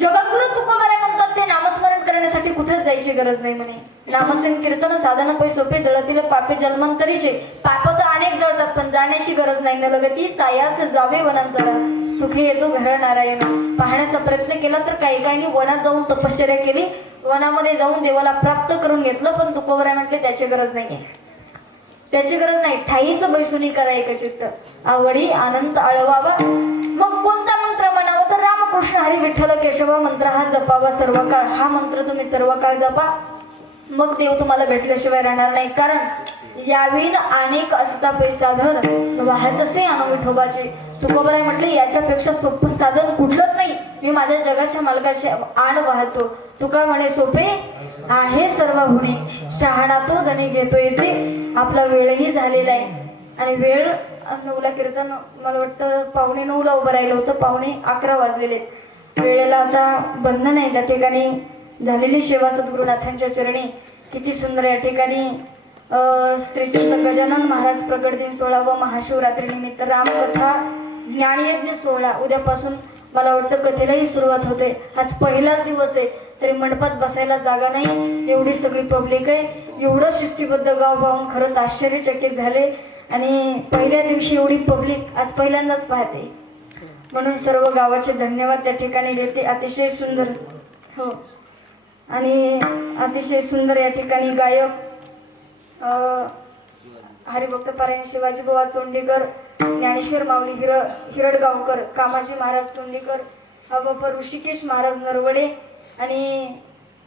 जगद्गुरु तुकोबाराय म्हणतात ते नामस्मरण करण्यासाठी कुठेच जायची गरज नाही म्हणे. नामसंकीर्तन साधन पै सोपे जळतील पापे जन्मांतरीचे. पाप तर अनेक जळतात पण जाण्याची गरज नाही. न लगती सायास जावे वनांतरा सुखी येतो घर नारायण. पाहण्याचा प्रयत्न केला तर काही काहींनी वनात जाऊन तपश्चर्या केली, वनामध्ये जाऊन देवाला प्राप्त करून घेतलं, पण तुकोबाराय म्हटले त्याची गरज नाहीये, त्याची गरज नाही. ठाईच बैसुनी करा एकचित्त आवडी आनंद आळवावा. मग कोणता मंत्र म्हणावा तर रामकृष्ण हरी विठ्ठल केशव मंत्र हा जपावा सर्व काळ. हा मंत्र तुम्ही सर्व काळ जपा, मग देव तुम्हाला भेटल्याशिवाय राहणार नाही. कारण यावीन अनेक असता पै साधन वाहत असे अनु विठोबाचे. तुकोबाराय म्हटले याच्यापेक्षा सोपं साधन कुठलंच नाही. मी माझ्या जगाच्या मालकाचे आण वाहतो. तुका म्हणे सोपे आहे सर्व होणे, शहाणा तो धनी घेतो येते. आपला वेळही झालेला आहे आणि वेळ 9ला कीर्तन, मला वाटतं 9:45 उभं राहिलं होतं, 11:15 वाजलेले. वेळेला आता बंधन आहे. त्या ठिकाणी झालेली सेवा सद्गुरुनाथांच्या चरणी. किती सुंदर या ठिकाणी श्री संत गजानन महाराज प्रकट दिन 16 व महाशिवरात्री निमित्त रामकथा ज्ञानयज्ञ 16. उद्यापासून मला वाटतं कथेलाही सुरुवात होते. आज पहिलाच दिवस आहे तरी मंडपात बसायला जागा नाही, एवढी सगळी पब्लिक आहे. एवढं शिस्तीबद्ध गाव पाहून खरंच आश्चर्यचकित झाले. आणि पहिल्या दिवशी एवढी पब्लिक आज पहिल्यांदाच पाहते, म्हणून सर्व गावाचे धन्यवाद त्या ठिकाणी देते. अतिशय सुंदर हो, आणि अतिशय सुंदर या ठिकाणी गायक हरिभक्त पारायण शिवाजी बुवा चोंडीकर, ज्ञानेश्वर माऊली हिरडगावकर, कामाजी महाराज चोंडीकर, बाप ऋषिकेश महाराज नरवडे आणि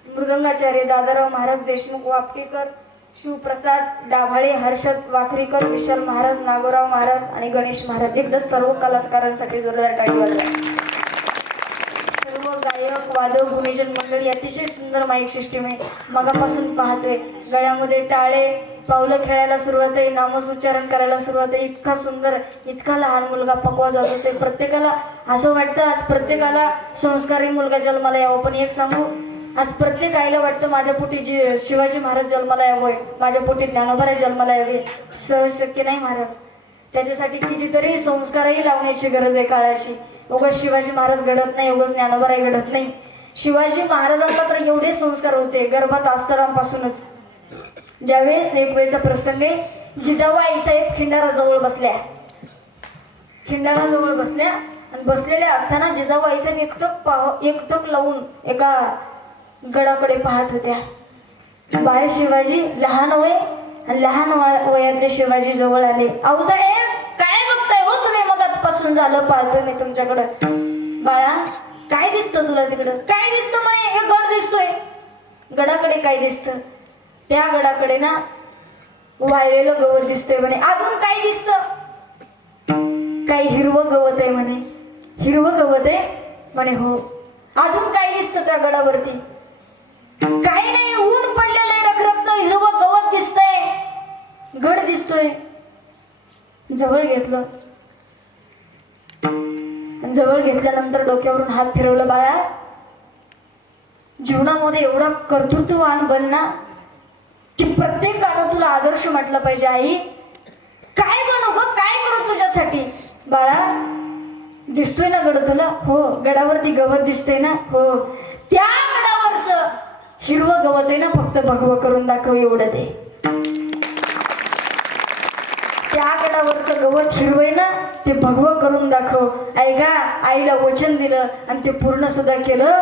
मृदंगाचार्य दादाराव महाराज देशमुख वापटीकर, शिवप्रसाद डाभाळे, हर्षद वाखरीकर, विशाल महाराज, नागोराव महाराज आणि गणेश महाराज. एकदा सर्व कलाकारांसाठी जोरदार टाळी वाजवा. सर्व गायक वादक गुणीजन मंडळी अतिशय सुंदर माईक सिस्टीम आहे. मगापासून पाहतोय गळ्यामध्ये टाळे, पावलं खेळायला सुरुवात आहे, नामोच्चारण करायला सुरुवात आहे. इतका सुंदर, इतका लहान मुलगा पकवा जात होते. प्रत्येकाला असं वाटतं आज प्रत्येकाला संस्कारी मुलगा जन्माला यावं. पण एक सांगू, आज प्रत्येक आईला वाटतं माझ्या पोटी शिवाजी महाराज जन्माला यावं, माझ्या पोटी ज्ञानोबाराय जन्माला यावे. सहज शक्य नाही महाराज. त्याच्यासाठी कितीतरी संस्कारही लावण्याची गरज आहे काळाची. उगाच शिवाजी महाराज घडत नाही, उगाच ज्ञानोबाराय घडत नाही. शिवाजी महाराजांना तर एवढे संस्कार होते गर्भात असतानापासूनच. ज्यावेळेस एक वेळचा प्रसंग आहे, जिजाऊ आईसाहेब खिंडाराजवळ बसल्या आणि बसलेल्या असताना जिजाऊ आईसाहेब एकटक लावून एका गडाकडे पाहत होत्या. बाळ शिवाजी लहान वय आणि लहान वयातले शिवाजी जवळ आले. आऊसाहेब काय बघताय हो तुम्ही? मगाचपासून झालं पाहतोय मी तुमच्याकडं. बाळा काय दिसतं तुला तिकडं? काय दिसतं म्हणे? हे गड दिसतोय. गडाकडे काय दिसतं? त्या गडाकडे ना वाळलेलं गवत दिसतंय म्हणे. अजून काय दिसतं? काही हिरवं गवत आहे म्हणे. हिरवं गवत आहे म्हणे. हो. अजून काय दिसतं त्या गडावरती? काही नाही, ऊन पडलेलं आहे, रखरखत हिरवं गवत दिसतंय, गड दिसतोय. जवळ घेतलं. जवळ घेतल्यानंतर डोक्यावरून हात फिरवलं. बाळा जीवनामध्ये एवढा कर्तृत्ववान बन ना की प्रत्येकानं तुला आदर्श म्हटलं पाहिजे. आई काय बनू ग, काय करू तुझ्यासाठी? बाळा दिसतोय ना गड तुला? हो. गडावरती गवत दिसतंय ना? हो. त्या गडावरचं हिरवं गवत आहे ना, फक्त भगवं करून दाखव एवढं दे. त्या गडावरचं गवत हिरवं आहे ना, ते भगवं करून दाखव. ऐका, आईला वचन दिलं आणि ते पूर्ण सुद्धा केलं.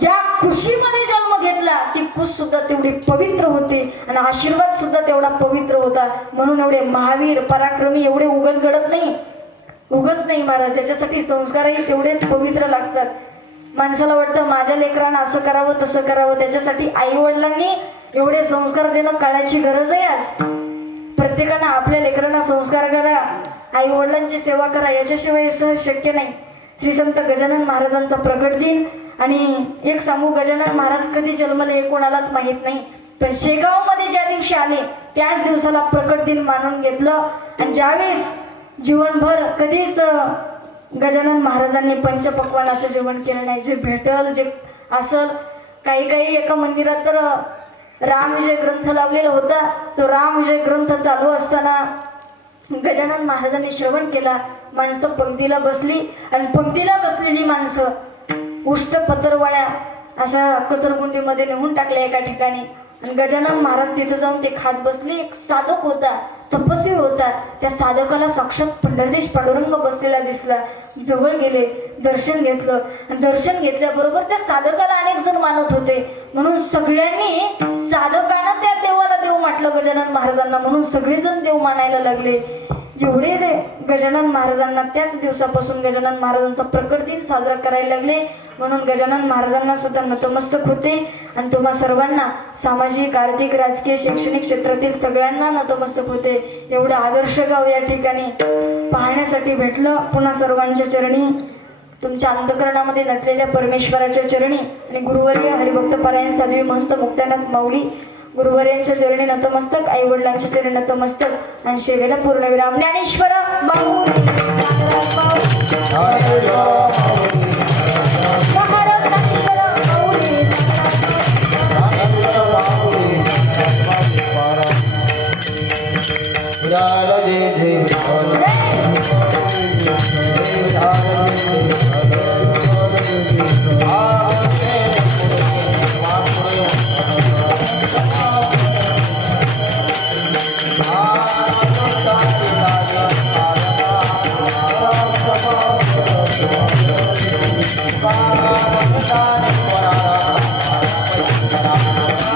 ज्या कुशीमध्ये जन्म घेतला ती कुश सुद्धा तेवढी पवित्र होती आणि आशीर्वाद सुद्धा तेवढा पवित्र होता. म्हणून एवढे महावीर पराक्रमी एवढे उगच घडत नाही, उगच नाही महाराज. याच्यासाठी संस्कारही तेवढेच पवित्र लागतात. माणसाला वाटतं माझ्या लेकरांना असं करावं तसं करावं, त्याच्यासाठी आई वडिलांनी एवढे संस्कार देणं काळाची गरज आहे. आज प्रत्येकानं आपल्या लेकरांना संस्कार करा, आई वडिलांची सेवा करा, याच्याशिवाय सहज शक्य नाही. श्री संत गजानन महाराजांचा प्रकट दिन. आणि एक सांगू, गजानन महाराज कधी जन्मले हे कोणालाच माहीत नाही, पण शेगावमध्ये ज्या दिवशी आले त्याच दिवसाला प्रकट दिन मानून घेतलं. आणि ज्यावेळेस जीवनभर कधीच गजानन महाराजांनी पंचपक्वानाचं जेवण केलं नाही. जे भेटल जे असल, काही एका मंदिरात तर रामविजय ग्रंथ लावलेला होता. तो रामविजय ग्रंथ चालू असताना गजानन महाराजांनी श्रवण केला. माणसं पंक्तीला बसली आणि पंक्तीला बसलेली माणसं उष्ट पत्रवाळ्या अशा कचरकुंडीमध्ये नेऊन टाकल्या एका ठिकाणी. आणि गजानन महाराज तिथं जाऊन ते खात बसले. एक साधक होता, तपस्वी होता. त्या साधकाला साक्षात पंढरदेश पांडुरंग बसलेला दिसला. जवळ गेले, दर्शन घेतलं आणि दर्शन घेतल्याबरोबर त्या साधकाला अनेक जण मानत होते. म्हणून सगळ्यांनी साधकानं त्या देवाला देव म्हटलं गजानन महाराजांना. म्हणून सगळेजण देव मानायला लागले. एवढे गजानन महाराजांना त्याच दिवसापासून गजानन महाराजांचा प्रकट दिन साजरा करायला लागले. म्हणून गजानन महाराजांना सुद्धा नतमस्तक होते. आणि तुम्हा सर्वांना सामाजिक, आर्थिक, राजकीय, शैक्षणिक क्षेत्रातील सगळ्यांना नतमस्तक होते. एवढं आदर्श गाव या ठिकाणी पाहण्यासाठी भेटलं. पुन्हा सर्वांच्या चरणी, तुमच्या अंतःकरणामध्ये नटलेल्या परमेश्वराच्या चरणी आणि गुरुवर्य हरिभक्त पारायण साध्वी महंत मुक्तानाथ माऊली गुरुवर्यांच्या चरणी नतमस्तक, आई वडिलांच्या चरणी नतमस्तक आणि सेवेला पूर्णविराम. ज्ञानेश्वर माऊली महाराज माऊली. महाराज ज्ञानेश्वर माऊली. Bye.